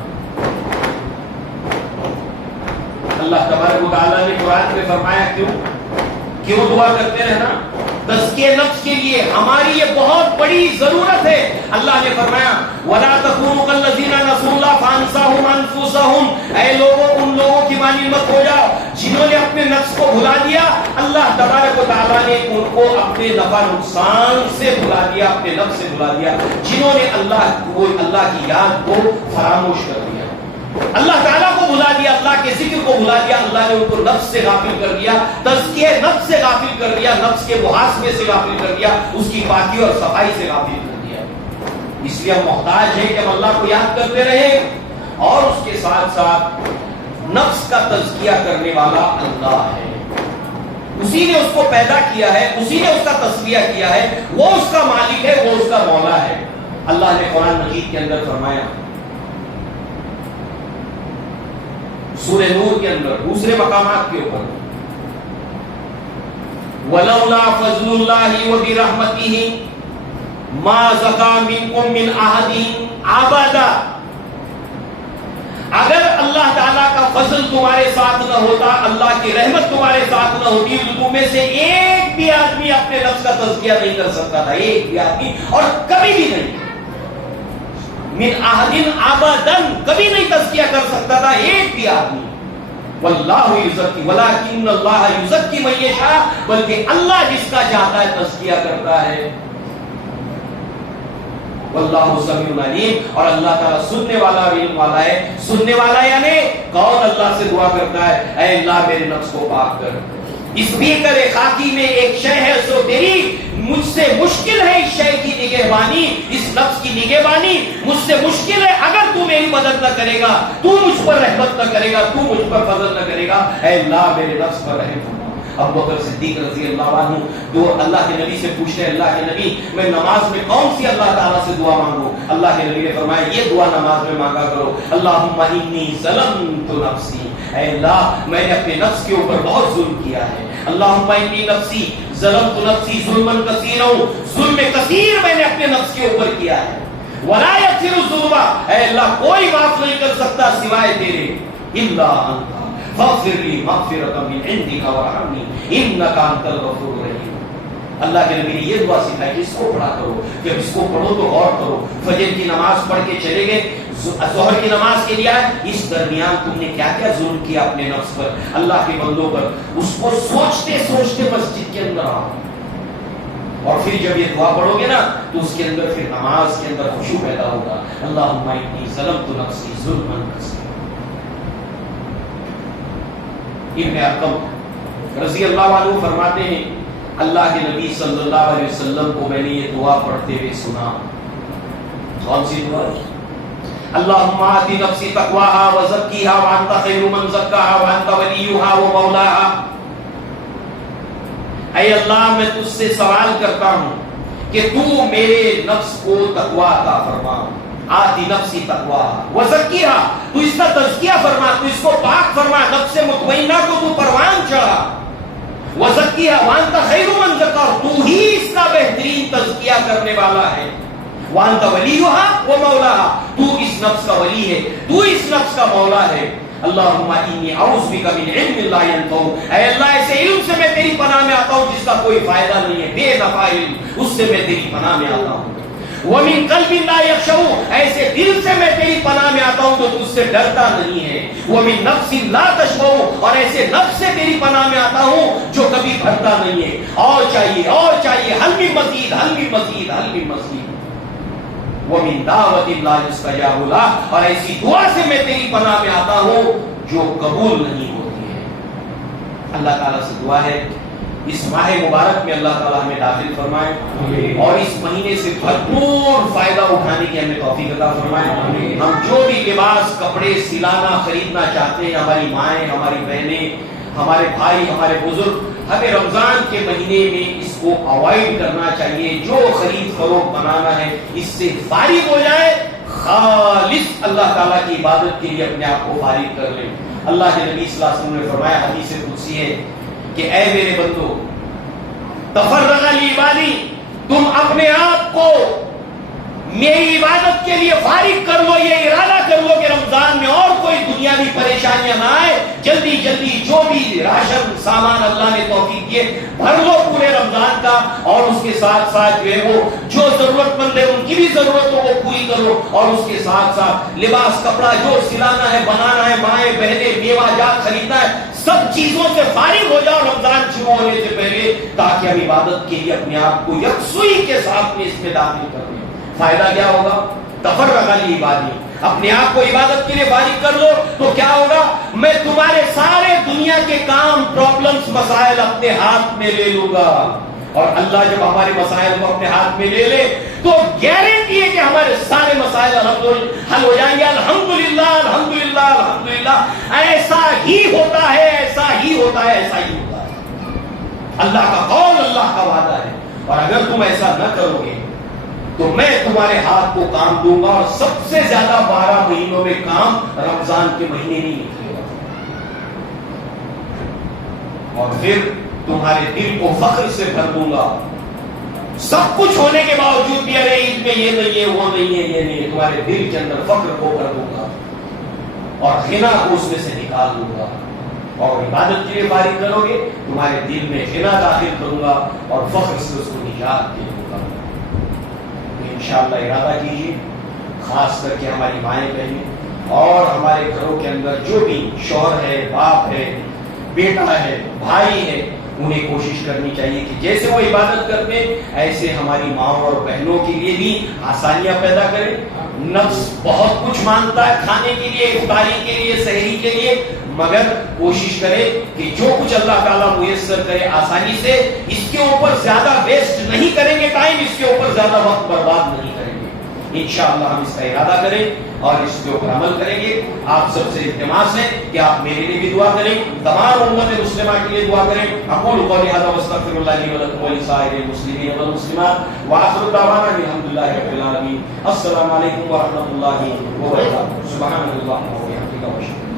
اللہ تبارک و تعالیٰ نے قرآن میں فرمایا کیوں دعا کرتے رہنا؟ تزکیہ نفس کے لیے ہماری یہ بہت بڑی ضرورت ہے. اللہ نے فرمایا وَلَا تَكُونُوا كَالَّذِينَ نَسُوا اللَّهَ فَأَنسَاهُمْ أَنفُسَهُمْ, اے لوگوں ان لوگوں کی مانند مت ہو جاؤ جنہوں نے اپنے نفس کو بھلا دیا. اللہ تبارک و تعالیٰ نے ان کو اپنے نفع نقصان سے بھلا دیا, اپنے نفس سے بھلا دیا, جنہوں نے اللہ کی یاد کو فراموش کر دیا, اللہ تعالیٰ کو بھلا دیا, اللہ کے ذکر کو بھلا دیا. اللہ نے ان کو نفس سے غافل کر دیا, تزکیہ نفس سے غافل کر دیا, نفس کے محاسبے سے غافل کر دیا, اس کی پاکی اور صفائی سے غافل کر دیا. اس لیے ہم محتاج ہیں کہ ہم اللہ کو یاد کرتے رہیں, اور اس کے ساتھ ساتھ نفس کا تزکیہ کرنے والا اللہ ہے. اسی نے اس کو پیدا کیا ہے, اسی نے اس کا تصفیہ کیا ہے, وہ اس کا مالک ہے, وہ اس کا مولا ہے. اللہ نے قرآن مجید کے اندر فرمایا, سورہ نور کے اندر دوسرے مقامات کے اوپر, وَلَوْلَا فَضْلُ اللَّهِ وَبِرَحْمَتِهِ مَا زَكَىٰ مِنكُم مِّنْ أَحَدٍ أَبَدًا. اگر اللہ تعالیٰ کا فضل تمہارے ساتھ نہ ہوتا, اللہ کی رحمت تمہارے ساتھ نہ ہوتی, تو تم میں سے ایک بھی آدمی اپنے نفس کا تزکیہ نہیں کر سکتا تھا, ایک بھی آدمی, اور کبھی بھی نہیں. من احد ابدا کبھی نہیں تزکیہ کر سکتا تھا ایک بھی آدمی. واللہ یزکی ولکن اللہ یزکی من یشاء، بلکہ اللہ جس کا چاہتا ہے تزکیہ کرتا ہے. واللہ سمیع علیم، اور اللہ تعالیٰ سننے والا اور علم والا ہے. سننے والا یعنی کون اللہ سے دعا کرتا ہے اے اللہ میرے نفس کو پاک کر. اس بیکر خاکی میں ایک شے ہے سو تیری، مجھ سے مشکل ہے اس شے کی نگہبانی، اس نفس کی نگہبانی مجھ سے مشکل ہے. اگر تو میری مدد نہ کرے گا، تو مجھ پر رحمت نہ کرے گا، تو مجھ پر فضل نہ کرے گا، اے اللہ میرے نفس پر رحم فرما. ابو بکر صدیق رضی اللہ عنہ تو اللہ کے نبی سے پوچھتے ہیں اللہ کے نبی میں نماز میں کون سی اللہ تعالیٰ سے دعا مانگوں؟ اللہ کے نبی نے فرمایا یہ دعا نماز میں مانگا کرو، اللہم انی ظلمت نفسی، اے اللہ میں نے اپنے نفس کے اوپر بہت ظلم کیا ہے. اللہم انی نفسی ظلمت نفسی ظلما کثیرا، ظلم کثیر میں نے اپنے نفس کے اوپر کیا ہے. ولا یغفر الذنوب، اے اللہ کوئی معاف نہیں کر سکتا سوائے تیرے، الا انت فاغفر لی مغفرۃ من عندک وارحمنی انک انت الغفور الرحیم. اللہ کے نبی نے یہ دعا سکھائی کہ اس کو پڑھا کرو، جب اس کو پڑھو تو غور کرو. فجر کی نماز پڑھ کے چلے گئے، ظہر کی نماز کے لیے آئے، اس درمیان تم نے کیا کیا ظلم کیا اپنے نفس پر، اللہ کے بندوں پر، اس کو سوچتے سوچتے مسجد کے اندر آؤ. اور پھر جب یہ دعا پڑھو گے نا تو اس کے اندر پھر نماز کے اندر خشوع پیدا ہوگا. اللہم انی ظلمت نفسی ظلما کثیرا. ابن ارقم رضی اللہ عنہ فرماتے ہیں اللہ کے نبی صلی اللہ علیہ وسلم کو میں نے یہ دعا پڑھتے ہوئے سنا. کون سی دعا؟ اللہم آت نفسی تقواها وزکیها وانت خیر من زکاها وانت ولیها ومولاها. اے اللہ میں تجھ سے سوال کرتا ہوں کہ تو میرے نفس کو تقوی عطا فرما. آتی نفسی تقوی وزکیہا، تو اس کا تزکیہ فرما، تو اس کو پاک فرما، نفس مطمئنہ کو تو پروان چڑھا. وزکیہا وانت خیر من زکاہا، تو ہی اس کا بہترین تزکیہ کرنے والا ہے. وانت ولیہا ومولاہا، تو اس نفس کا ولی ہے، تو اس نفس کا مولا ہے. اللہم انی اعوذ بک من علم لا ینفع، اے اللہ ایسے علم سے میں تیری پناہ میں آتا ہوں جس کا کوئی فائدہ نہیں ہے، بے نفع علم، اس سے میں تیری پناہ میں آتا ہوں. وَمِن قَلْبٍ لَا يَخْشَعُ، ایسے دل سے میں تیری پناہ میں آتا ہوں تو تجھ سے ڈرتا نہیں ہے. وَمِن نَفْسٍ لَا تَشْبَعُ، اور ایسے نفس سے تیری پناہ میں آتا ہوں جو کبھی بھرتا نہیں ہے، اور چاہیے اور چاہیے، حل من مزید حل من مزید حل من مزید. وَمِن دَعْوَةٍ لَا يُسْتَجَابُ لَهَا، اور ایسی دعا سے میں تیری پناہ میں آتا ہوں جو قبول نہیں ہوتی ہے. اللہ تعالیٰ سے دعا ہے اس ماہ مبارک میں اللہ تعالیٰ ہمیں داخل فرمائے اور اس مہینے سے بھرپور فائدہ اٹھانے کی ہمیں توفیق عطا فرمائے. ہم جو بھی لباس کپڑے سلانا خریدنا چاہتے ہیں، ہماری مائیں ہماری بہنیں ہمارے بھائی ہمارے بزرگ، ہمیں رمضان کے مہینے میں اس کو اوائڈ کرنا چاہیے. جو خرید فروخت بنانا ہے اس سے فارغ ہو جائے، خالص اللہ تعالیٰ کی عبادت کے لیے اپنے آپ کو فارغ کر لیں. اللہ کے نبی صلی اللہ علیہ وسلم نے فرمایا حدیث قدسی ہے کہ اے میرے بندو تفرغ لعبادی، تم اپنے آپ کو میری عبادت کے لیے فارغ کر لو، یہ ارادہ کر لو کہ رمضان میں اور کوئی دنیاوی پریشانیاں نہ آئے. جلدی جلدی جو بھی راشن سامان اللہ نے توفیق دیے بھر لو پورے رمضان کا، اور اس کے ساتھ ساتھ جو ہے وہ جو ضرورت مند ہے ان کی بھی ضرورتوں کو پوری کرو، اور اس کے ساتھ ساتھ لباس کپڑا جو سلانا ہے بنانا ہے، مائیں بہنیں میوہ جات خریدنا ہے، سب چیزوں سے فارغ ہو جاؤ رمضان شروع ہونے سے پہلے، تاکہ ہم عبادت کے لیے اپنے آپ کو یکسوئی کے ساتھ میں اس میں داخل کر لیں. فائدہ کیا ہوگا؟ تفرغ لعبادی، اپنے آپ کو عبادت کے لیے فارغ کر لو تو کیا ہوگا؟ میں تمہارے سارے دنیا کے کام پرابلمز مسائل اپنے ہاتھ میں لے لوں گا. اور اللہ جب ہمارے مسائل کو اپنے ہاتھ میں لے لے تو گارنٹی ہے کہ ہمارے سارے مسائل الحمدللہ حل ہو جائیں گے. الحمدللہ الحمدللہ الحمدللہ. ایسا ہی ہوتا ہے، ایسا ہی ہوتا ہے، ایسا ہی ہوتا ہے. اللہ کا قول، اللہ کا وعدہ ہے. اور اگر تم ایسا نہ کرو گے تو میں تمہارے ہاتھ کو کام دوں گا، اور سب سے زیادہ 12 مہینوں میں کام رمضان کے مہینے نہیں نکلے گا. اور پھر تمہارے دل کو فخر سے بھر دوں گا. سب کچھ ہونے کے باوجود بھی ارے عید میں یہ نہیں ہے وہ نہیں ہے یہ نہیں ہے، تمہارے دل کے اندر فخر کو بھر دوں گا اور غنا کو اس میں سے نکال دوں گا. اور عبادت کے لیے فارغ کرو گے تمہارے دل میں غنا داخل کروں گا اور فخر سے اس کو نجات دے دوں گا. انشاءاللہ ارادہ کیجیے خاص کر کے ہماری مائیں بہنیں اور ہمارے گھروں کے اندر جو بھی شوہر ہے، باپ ہے، بیٹا ہے، بھائی ہے، انہیں کوشش کرنی چاہیے کہ جیسے وہ عبادت کرتے ایسے ہماری ماں اور بہنوں کے لیے بھی آسانیاں پیدا کریں. نفس بہت کچھ مانگتا ہے کھانے کے لیے، افطاری کے لیے، سحری کے لیے، مگر کوشش کرے کہ جو کچھ اللہ تعالیٰ میسر کرے آسانی سے اس کے اوپر زیادہ ویسٹ نہیں کریں گے ٹائم، اس کے اوپر زیادہ وقت برباد نہیں کریں گے. انشاءاللہ ہم اس کا ارادہ کریں اور اس کے اوپر عمل کریں گے. آپ سب سے التماس ہے کہ آپ میرے لیے بھی دعا کریں، تمام امت مسلمہ کے لیے دعا کریں. اقول قولی ھذا واستغفر اللہ لي ولكم ولسائر المسلمين والمسلمات واخر دعوانا الحمد لله رب العالمين. السلام علیکم ورحمۃ اللہ وبرکاتہ. سبحان اللہ وبحمدہ.